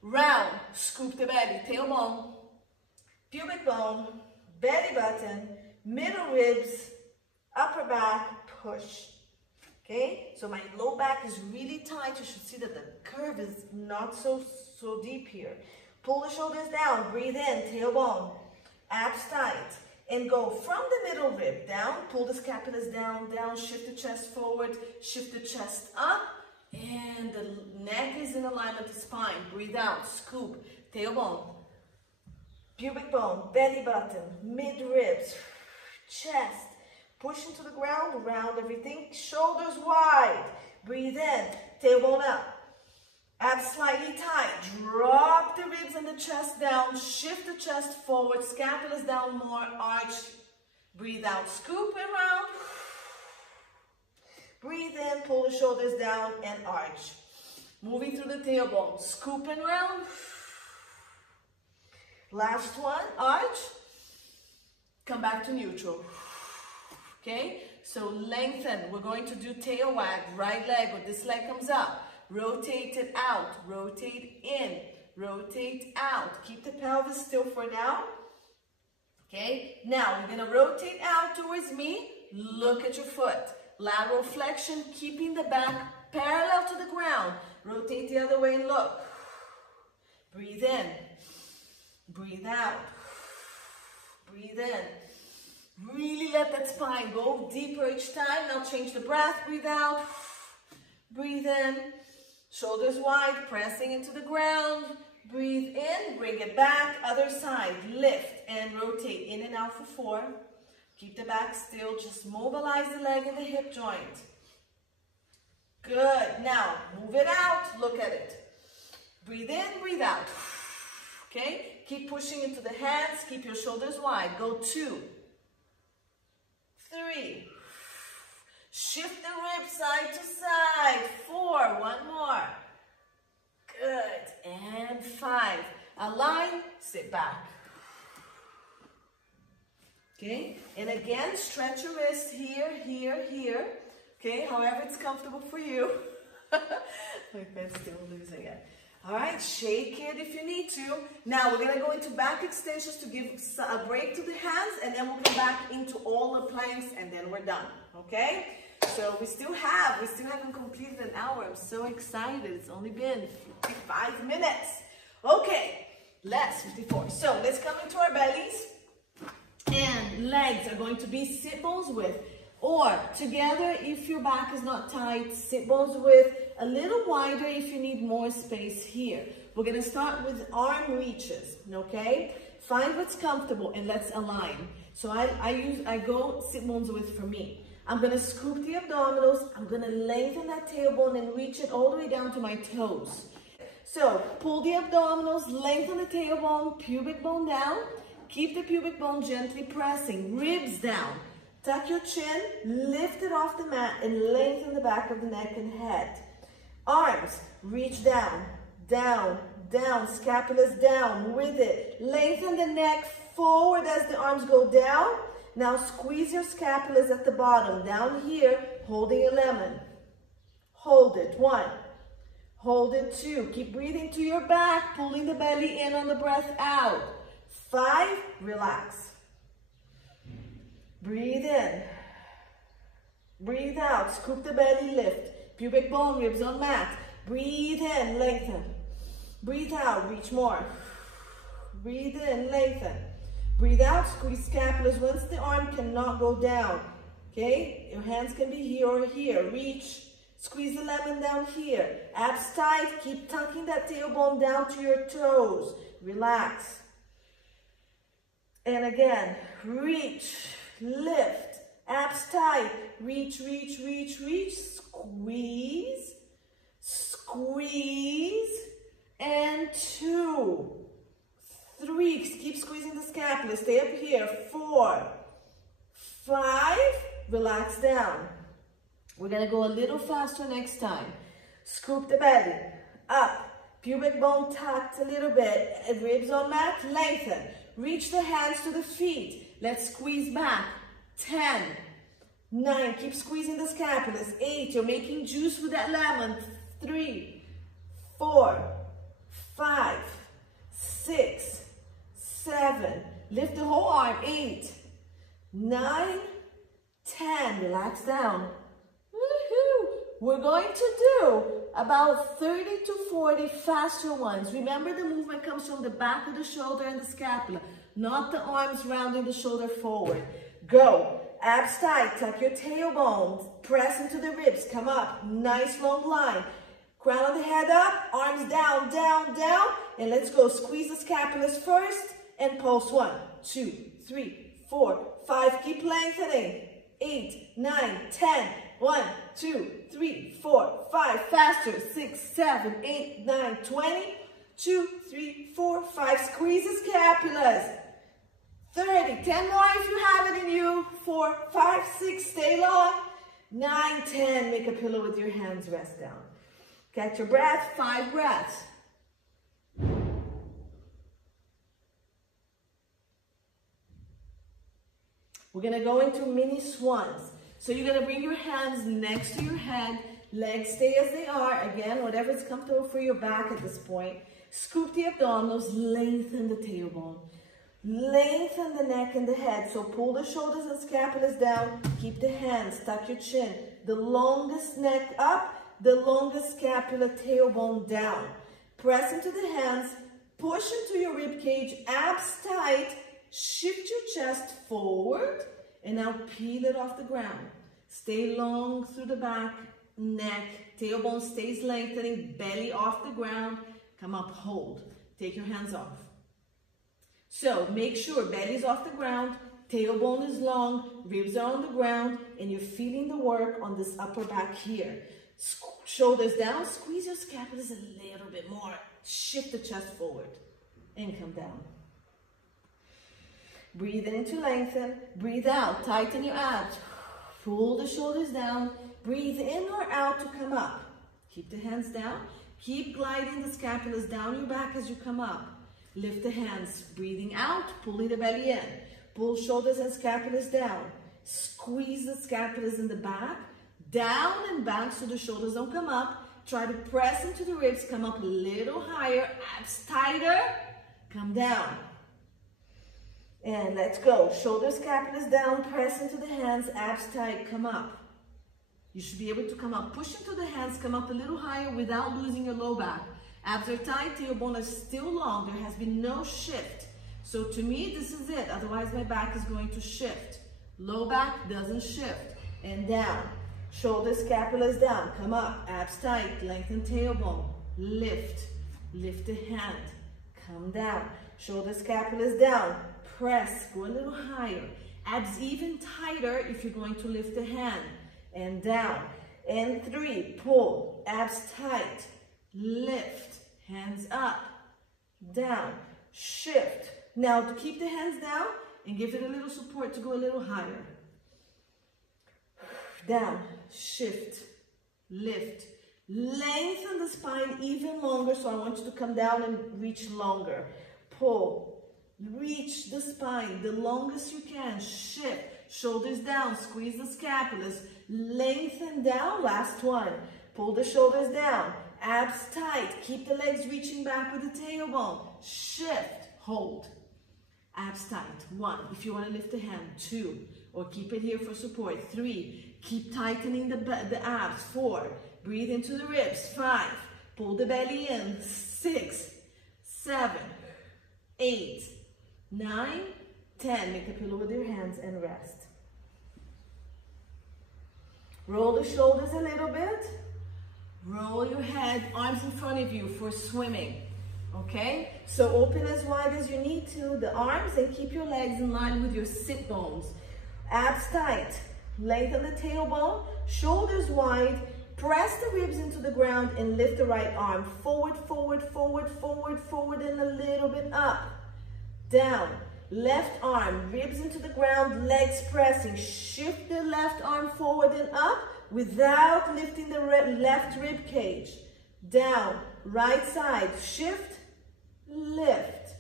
Round, scoop the belly, tailbone, pubic bone, belly button, middle ribs, upper back, push. Okay, so my low back is really tight. You should see that the curve is not so deep here. Pull the shoulders down, breathe in, tailbone, abs tight. And go from the middle rib down, pull the scapulas down, down, shift the chest forward, shift the chest up, and the neck is in alignment with the spine. Breathe out, scoop, tailbone, pubic bone, belly button, mid ribs, chest, push into the ground, round everything, shoulders wide, breathe in, tailbone up. Abs slightly tight. Drop the ribs and the chest down. Shift the chest forward. Scapulas down more. Arch. Breathe out. Scoop and round. Breathe in. Pull the shoulders down and arch. Moving through the tailbone. Scoop and round. Last one. Arch. Come back to neutral. Okay? So lengthen. We're going to do tail wag. Right leg. When this leg comes up. Rotate it out, rotate in, rotate out. Keep the pelvis still for now. Okay, now we're gonna rotate out towards me. Look at your foot. Lateral flexion, keeping the back parallel to the ground. Rotate the other way and look. Breathe in, breathe out, breathe in. Really let that spine go deeper each time. Now change the breath, breathe out, breathe in. Shoulders wide, pressing into the ground. Breathe in, bring it back. Other side, lift and rotate in and out for 4. Keep the back still. Just mobilize the leg and the hip joint. Good. Now, move it out. Look at it. Breathe in, breathe out. Okay? Keep pushing into the hands. Keep your shoulders wide. Go 2, 3. Shift the ribs side to side. 4. One more. Good. And 5. Align. Sit back. Okay. And again, stretch your wrist here, here, here. Okay. However it's comfortable for you. My pen's still losing it. All right. Shake it if you need to. Now we're going to go into back extensions to give a break to the hands. And then we'll come back into all the planks. And then we're done. Okay. So we still haven't completed an hour. I'm so excited. It's only been 55 minutes. Okay, last 54. So let's come into our bellies. And legs are going to be sit bones width. Or together if your back is not tight, sit bones width. A little wider if you need more space here. We're going to start with arm reaches, okay? Find what's comfortable and let's align. So I go sit bones width for me. I'm going to scoop the abdominals. I'm going to lengthen that tailbone and reach it all the way down to my toes. So pull the abdominals, lengthen the tailbone, pubic bone down, Keep the pubic bone gently pressing, ribs down. Tuck your chin, lift it off the mat, and lengthen the back of the neck and head. Arms, reach down, down, down, scapulas down with it. Lengthen the neck forward as the arms go down. Now squeeze your scapulas at the bottom, down here, holding a lemon. Hold it, 1. Hold it, 2. Keep breathing to your back, pulling the belly in on the breath out. 5, relax. Breathe in. Breathe out, scoop the belly, lift. Pubic bone, ribs on mat. Breathe in, lengthen. Breathe out, reach more. Breathe in, lengthen. Breathe out, squeeze scapulas once the arm cannot go down. Okay, your hands can be here or here. Reach, squeeze the lemon down here. Abs tight, keep tucking that tailbone down to your toes. Relax. And again, reach, lift, abs tight. Reach, reach, reach, reach. Squeeze, squeeze. And 2, 3, keep squeezing the scapula, stay up here. 4, 5, relax down. We're gonna go a little faster next time. Scoop the belly, up, pubic bone tucked a little bit, ribs on mat, lengthen. Reach the hands to the feet. Let's squeeze back. 10, 9, keep squeezing the scapulas. 8, you're making juice with that lemon. 3, 4, 5, 6, 7, lift the whole arm. 8, 9, 10, relax down. Woohoo! We're going to do about 30 to 40 faster ones. Remember, the movement comes from the back of the shoulder and the scapula, not the arms rounding the shoulder forward. Go. Abs tight, tuck your tailbone, press into the ribs, come up, nice long line. Crown of the head up, arms down, down, down, and let's go. Squeeze the scapulas first and pulse. 1, 2, 3, 4, 5. Keep lengthening. 8, 9, 10. 1, 2, 3, 4, 5. Faster. 6, 7, 8, 9, 20. 2, 3, 4, 5. Squeeze the scapulas. 30. 10 more if you have it in you. 4, 5, 6. Stay long. 9, 10. Make a pillow with your hands. Rest down. Catch your breath, 5 breaths. We're gonna go into mini swans. So you're gonna bring your hands next to your head, legs stay as they are. Again, whatever's comfortable for your back at this point. Scoop the abdominals, lengthen the tailbone. Lengthen the neck and the head. So pull the shoulders and scapulas down. Keep the hands, tuck your chin. The longest neck up, the longest scapula, tailbone down. Press into the hands, push into your rib cage, abs tight, shift your chest forward, and now peel it off the ground. Stay long through the back, neck, tailbone stays lengthening, belly off the ground, come up, hold. Take your hands off. So make sure belly's off the ground, tailbone is long, ribs are on the ground, and you're feeling the work on this upper back here. Shoulders down, squeeze your scapulas a little bit more. Shift the chest forward and come down. Breathe in to lengthen. Breathe out, tighten your abs. Pull the shoulders down. Breathe in or out to come up. Keep the hands down. Keep gliding the scapulas down your back as you come up. Lift the hands, breathing out, pulling the belly in. Pull shoulders and scapulas down. Squeeze the scapulas in the back. Down and back so the shoulders don't come up. Try to press into the ribs, come up a little higher, abs tighter, come down. And let's go. Shoulders, scapulas down, press into the hands, abs tight, come up. You should be able to come up. Push into the hands, come up a little higher without losing your low back. Abs are tight, tailbone is still long. There has been no shift. So to me, this is it. Otherwise, my back is going to shift. Low back doesn't shift. And down. Shoulders, scapulas down. Come up. Abs tight. Lengthen tailbone. Lift. Lift the hand. Come down. Shoulders, scapulas down. Press. Go a little higher. Abs even tighter if you're going to lift the hand. And down. And 3. Pull. Abs tight. Lift. Hands up. Down. Shift. Now to keep the hands down and give it a little support to go a little higher. Down, shift, lift. Lengthen the spine even longer, so I want you to come down and reach longer. Pull, reach the spine the longest you can. Shift, shoulders down, squeeze the scapulas. Lengthen down, last one. Pull the shoulders down, abs tight. Keep the legs reaching back with the tailbone. Shift, hold. Abs tight, 1. If you want to lift the hand, 2. Or keep it here for support, 3. Keep tightening the abs, 4. Breathe into the ribs, 5. Pull the belly in, 6, 7, 8, 9, 10. Make a pillow with your hands and rest. Roll the shoulders a little bit. Roll your head, arms in front of you for swimming. Okay? So open as wide as you need to, the arms, and keep your legs in line with your sit bones. Abs tight. Lengthen the tailbone, shoulders wide. Press the ribs into the ground and lift the right arm. Forward, forward, forward, forward, forward, and a little bit up. Down. Left arm, ribs into the ground, legs pressing. Shift the left arm forward and up without lifting the left rib cage. Down, right side, shift, lift.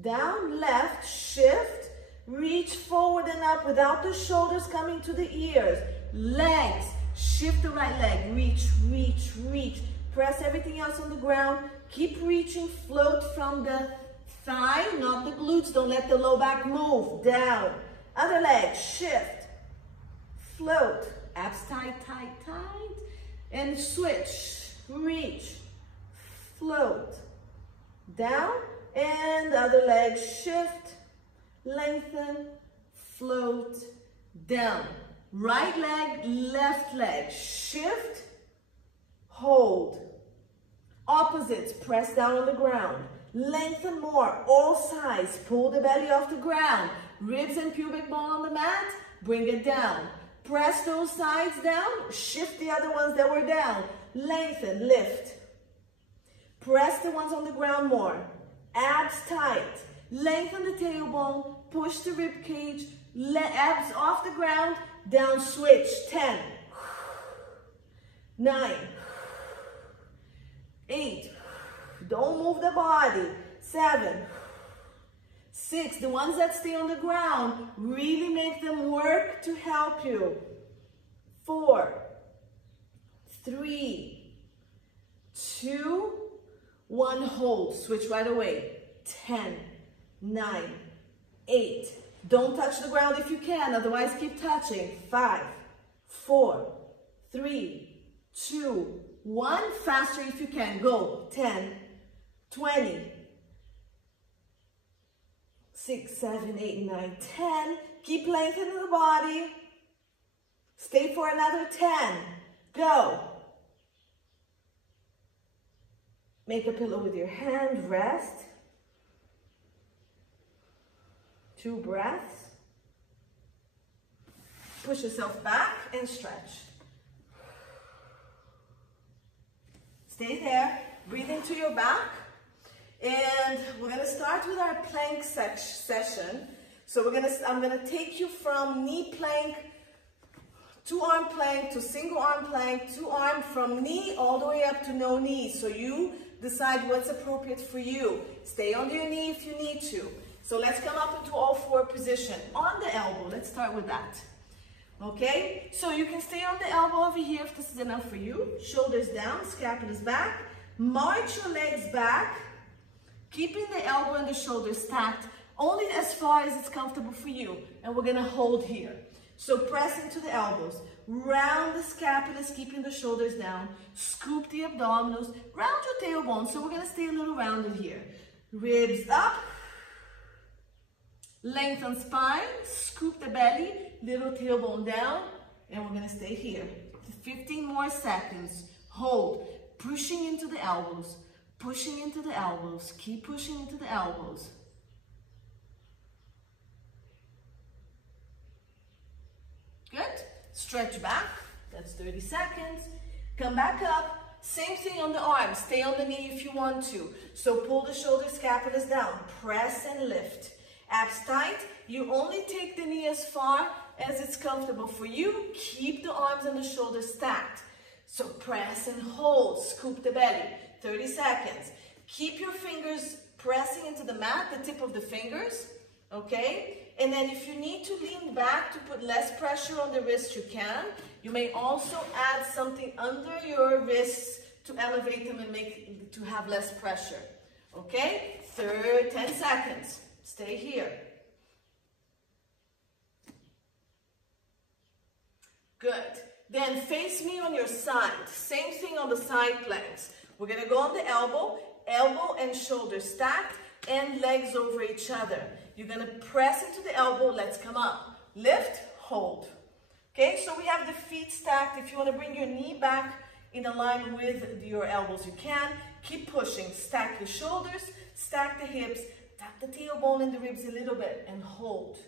Down, left, shift, reach forward and up without the shoulders coming to the ears. Legs, shift the right leg, reach, reach, reach. Press everything else on the ground. Keep reaching, float from the thigh, not the glutes. Don't let the low back move. Down. Other leg, shift, float. Abs tight, tight, tight. And switch, reach, float. Down. And other leg, shift, lengthen, float, down. Right leg, left leg, shift, hold. Opposites, press down on the ground. Lengthen more, all sides. Pull the belly off the ground. Ribs and pubic bone on the mat, bring it down. Press those sides down, shift the other ones that were down. Lengthen, lift. Press the ones on the ground more. Abs tight. Lengthen the tailbone, push the rib cage, abs off the ground, down switch. 10, 9, 8, don't move the body. 7, 6, the ones that stay on the ground, really make them work to help you. 4, 3, 2, 1, hold, switch right away. 10, 9, 8, don't touch the ground if you can, otherwise keep touching. 5, 4, 3, 2, 1, faster if you can, go. 10, 20, 6, 7, 8, 9, 10. Keep lengthening the body. Stay for another 10. Go. Make a pillow with your hand, rest. 2 breaths. Push yourself back and stretch. Stay there. Breathe into your back. And we're going to start with our plank session. So I'm going to take you from knee plank to arm plank to single arm plank to arm, from knee all the way up to no knee. So you decide what's appropriate for you. Stay on your knee if you need to. So let's come up into all 4 position. On the elbow, let's start with that. Okay, so you can stay on the elbow over here if this is enough for you. Shoulders down, scapulas back. March your legs back, keeping the elbow and the shoulder stacked only as far as it's comfortable for you. And we're gonna hold here. So press into the elbows, round the scapulas, keeping the shoulders down, scoop the abdominals, round your tailbone. So we're gonna stay a little rounded here. Ribs up, lengthen spine, scoop the belly, little tailbone down, and we're gonna stay here. 15 more seconds. Hold, pushing into the elbows, pushing into the elbows, keep pushing into the elbows. Good. Stretch back. That's 30 seconds. Come back up. Same thing on the arm. Stay on the knee if you want to. So pull the shoulder scapulas down. Press and lift. Abs tight. You only take the knee as far as it's comfortable for you. Keep the arms and the shoulders stacked. So press and hold. Scoop the belly. 30 seconds. Keep your fingers pressing into the mat, the tip of the fingers. Okay? And then if you need to lean back to put less pressure on the wrist, you can. You may also add something under your wrists to elevate them and to have less pressure. Okay? 10 seconds. Stay here. Good. Then face me on your side. Same thing on the side planks. We're going to go on the elbow and shoulder stacked and legs over each other. You're going to press into the elbow. Let's come up. Lift, hold. Okay, so we have the feet stacked. If you want to bring your knee back in line with your elbows, you can. Keep pushing. Stack the shoulders, stack the hips, tap the tailbone and the ribs a little bit and hold.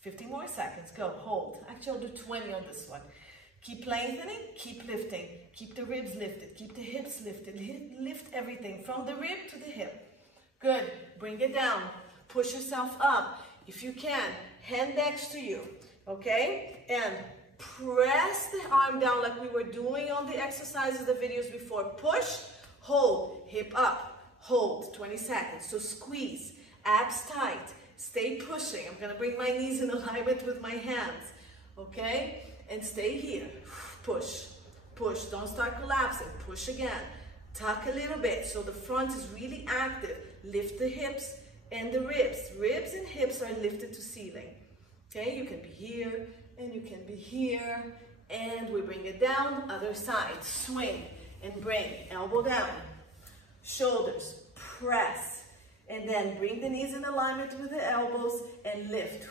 15 more seconds. Go, hold. Actually, I'll do 20 on this one. Keep lengthening, keep lifting. Keep the ribs lifted, keep the hips lifted. Lift everything from the rib to the hip. Good. Bring it down. Push yourself up. If you can, hand next to you. Okay? And press the arm down like we were doing on the exercises, the videos before. Push, hold, hip up, hold, 20 seconds. So squeeze, abs tight, stay pushing. I'm gonna bring my knees in alignment with my hands, okay? And stay here, push, push, don't start collapsing, push again. Tuck a little bit so the front is really active. Lift the hips and the ribs. Ribs and hips are lifted to ceiling. Okay, you can be here and you can be here. And we bring it down, other side. Swing and bring, elbow down. Shoulders, press. And then bring the knees in alignment with the elbows and lift.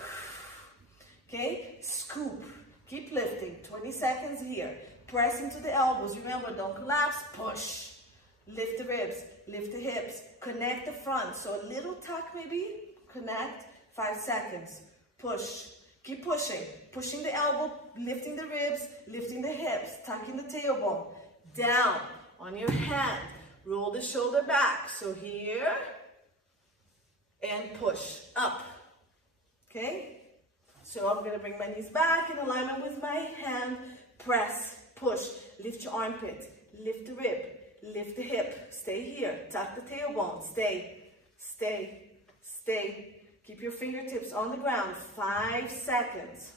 Okay, scoop. Keep lifting, 20 seconds here. Press into the elbows. Remember, don't collapse, push. Lift the ribs, lift the hips. Connect the front, so a little tuck maybe. Connect, 5 seconds. Push, keep pushing. Pushing the elbow, lifting the ribs, lifting the hips, tucking the tailbone. Down, on your hand. Roll the shoulder back, so here. And push, up. Okay? So I'm going to bring my knees back in alignment with my hand. Press, push, lift your armpit, lift the rib, lift the hip. Stay here, tuck the tailbone, stay, stay, stay. Keep your fingertips on the ground, 5 seconds.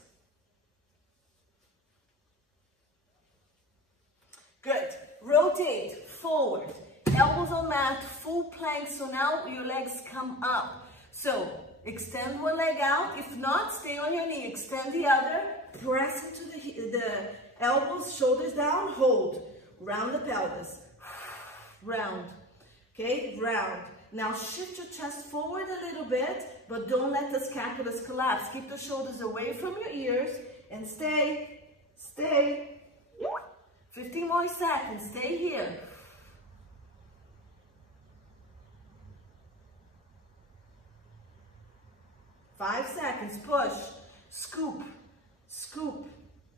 Good, rotate, forward, elbows on mat, full plank, so now your legs come up. So, extend one leg out. If not, stay on your knee. Extend the other. Press into the elbows, shoulders down. Hold. Round the pelvis. Round. Okay, round. Now shift your chest forward a little bit, but don't let the scapulas collapse. Keep the shoulders away from your ears and stay. Stay. 15 more seconds. Stay here. Five seconds, push, scoop, scoop,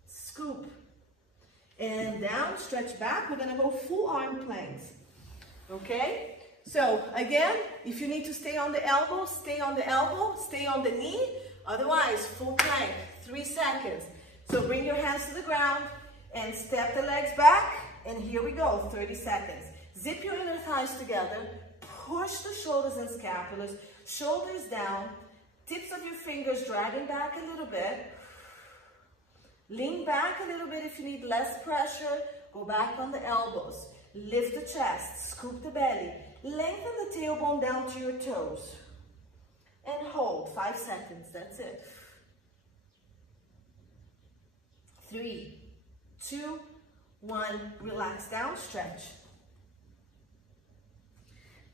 scoop. And down, stretch back. We're gonna go full arm planks, okay? So again, if you need to stay on the elbow, stay on the elbow, stay on the knee. Otherwise, full plank, 3 seconds. So bring your hands to the ground and step the legs back. And here we go, 30 seconds. Zip your inner thighs together. Push the shoulders and scapulas, shoulders down. Tips of your fingers dragging back a little bit. Lean back a little bit if you need less pressure. Go back on the elbows. Lift the chest, scoop the belly. Lengthen the tailbone down to your toes. And hold, 5 seconds, that's it. 3, 2, 1, relax down, stretch.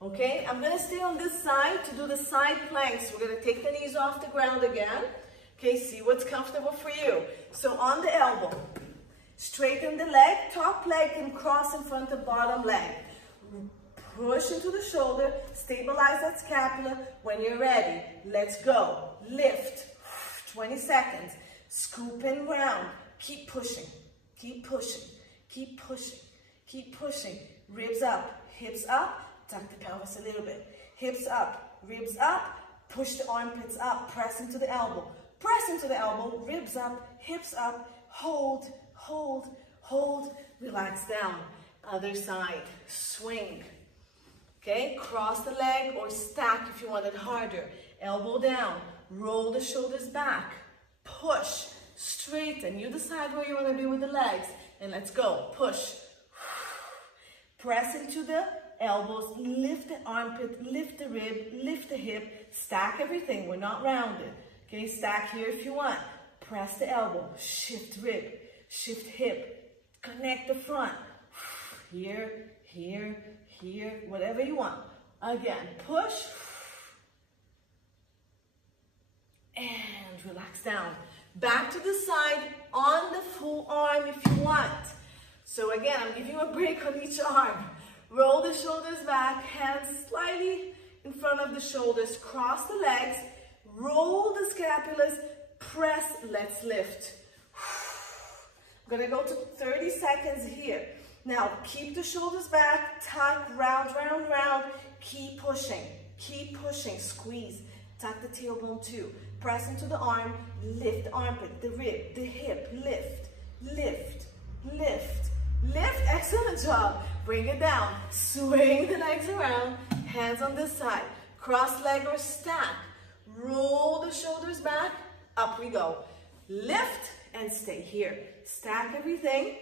Okay, I'm gonna stay on this side to do the side planks. We're gonna take the knees off the ground again. Okay, see what's comfortable for you. So on the elbow, straighten the leg, top leg can cross in front of bottom leg. Push into the shoulder, stabilize that scapula. When you're ready, let's go. Lift, 20 seconds. Scoop and round, keep pushing, keep pushing, keep pushing. Keep pushing. Ribs up, hips up, tuck the pelvis a little bit. Hips up, ribs up, push the armpits up, press into the elbow. Press into the elbow, ribs up, hips up, hold, hold, hold, relax down. Other side, swing. Okay, cross the leg or stack if you want it harder. Elbow down, roll the shoulders back, push, straighten. You decide where you want to be with the legs. And let's go, push. Press into the elbows, lift the armpit, lift the rib, lift the hip, stack everything. We're not rounded. Okay, stack here if you want. Press the elbow, shift rib, shift hip, connect the front. Here, here, here, whatever you want. Again, push. And relax down. Back to the side on the full arm if you want. So again, I'm giving you a break on each arm. Roll the shoulders back, hands slightly in front of the shoulders. Cross the legs, roll the scapulas, press, let's lift. I'm gonna go to 30 seconds here. Now, keep the shoulders back, tuck, round, round, round. Keep pushing, squeeze. Tuck the tailbone too. Press into the arm, lift the armpit, the rib, the hip, lift, lift, lift, lift. Excellent job. Bring it down. Swing the legs around, hands on this side. Cross leg or stack. Roll the shoulders back, up we go. Lift and stay here. Stack everything,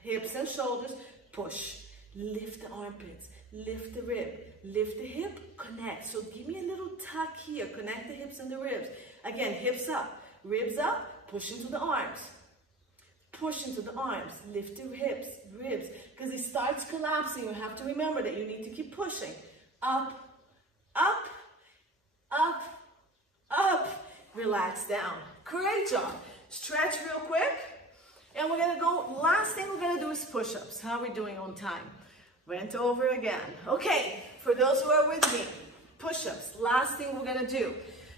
hips and shoulders, push. Lift the armpits, lift the rib, lift the hip, connect. So give me a little tuck here, connect the hips and the ribs. Again, hips up, ribs up, push into the arms. Push into the arms, lift the hips, ribs, because it starts collapsing. You have to remember that you need to keep pushing. Up, up, up, up. Relax down. Great job. Stretch real quick. And we're going to go, last thing we're going to do is push-ups. How are we doing on time? Went over again. Okay, for those who are with me, push-ups. Last thing we're going to do.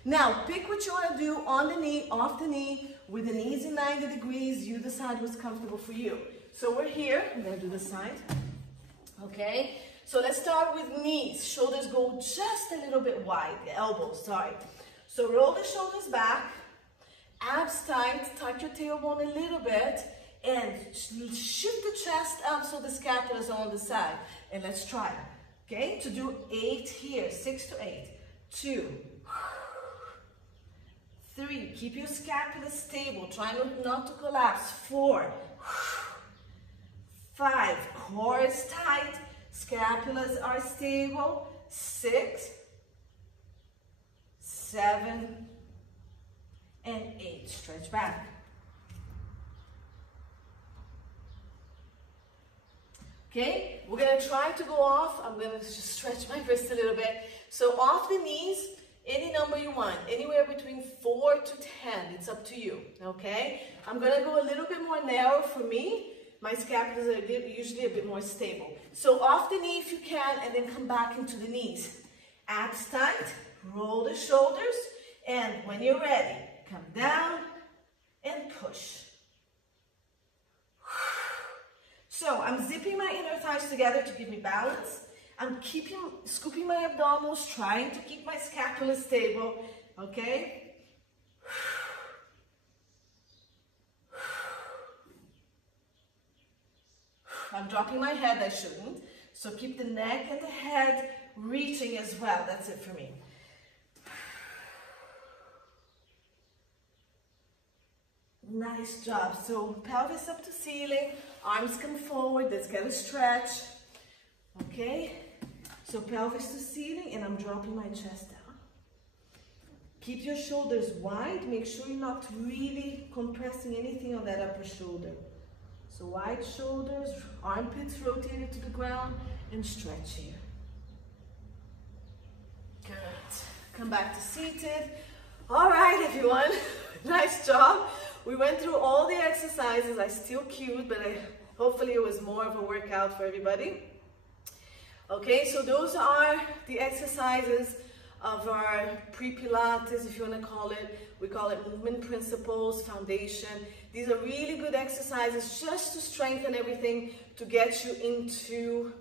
Now, pick what you want to do on the knee, off the knee, with the knees in 90 degrees. You decide what's comfortable for you. So we're here. I'm going to do the side. Okay, so let's start with knees. Shoulders go just a little bit wide. Elbows, sorry. So roll the shoulders back. Abs tight, tuck your tailbone a little bit, and shift the chest up so the scapula is on the side. And let's try, okay? To do 8 here, 6 to 8. 2, 3, keep your scapula stable, try not to collapse. 4, 5, core is tight, scapulas are stable. 6, 7, and 8. Stretch back. Okay, we're going to try to go off. I'm going to just stretch my wrist a little bit. So off the knees, any number you want, anywhere between 4 to 10. It's up to you, okay? I'm going to go a little bit more narrow for me. My scapulas are usually a bit more stable. So off the knee if you can, and then come back into the knees. Abs tight, roll the shoulders, and when you're ready, come down and push. So I'm zipping my inner thighs together to give me balance. I'm scooping my abdominals, trying to keep my scapula stable, okay? I'm dropping my head, I shouldn't. So keep the neck and the head reaching as well. That's it for me. Nice job. So pelvis up to ceiling, arms come forward. Let's get a stretch. Okay. So pelvis to ceiling, and I'm dropping my chest down. Keep your shoulders wide. Make sure you're not really compressing anything on that upper shoulder. So wide shoulders, armpits rotated to the ground, and stretch here. Good. Come back to seated. All right, everyone. Nice job. We went through all the exercises. I still cued, but hopefully it was more of a workout for everybody. Okay, so those are the exercises of our pre-Pilates, if you want to call it. We call it movement principles, foundation. These are really good exercises just to strengthen everything, to get you into,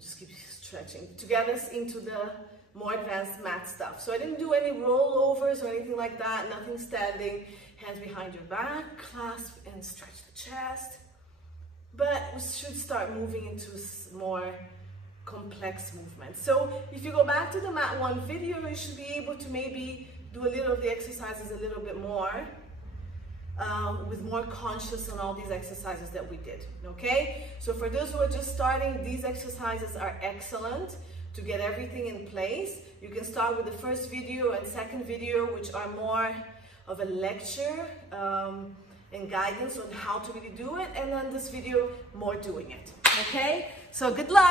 just keep stretching, to get us into the more advanced mat stuff. So I didn't do any rollovers or anything like that, nothing standing, hands behind your back, clasp and stretch the chest. But we should start moving into more complex movements. So if you go back to the mat 1 video, you should be able to maybe do a little of the exercises a little bit more, with more conscious on all these exercises that we did, okay? So for those who are just starting, these exercises are excellent to get everything in place. You can start with the first video and second video, which are more of a lecture and guidance on how to really do it, and then this video, more doing it, okay? So good luck.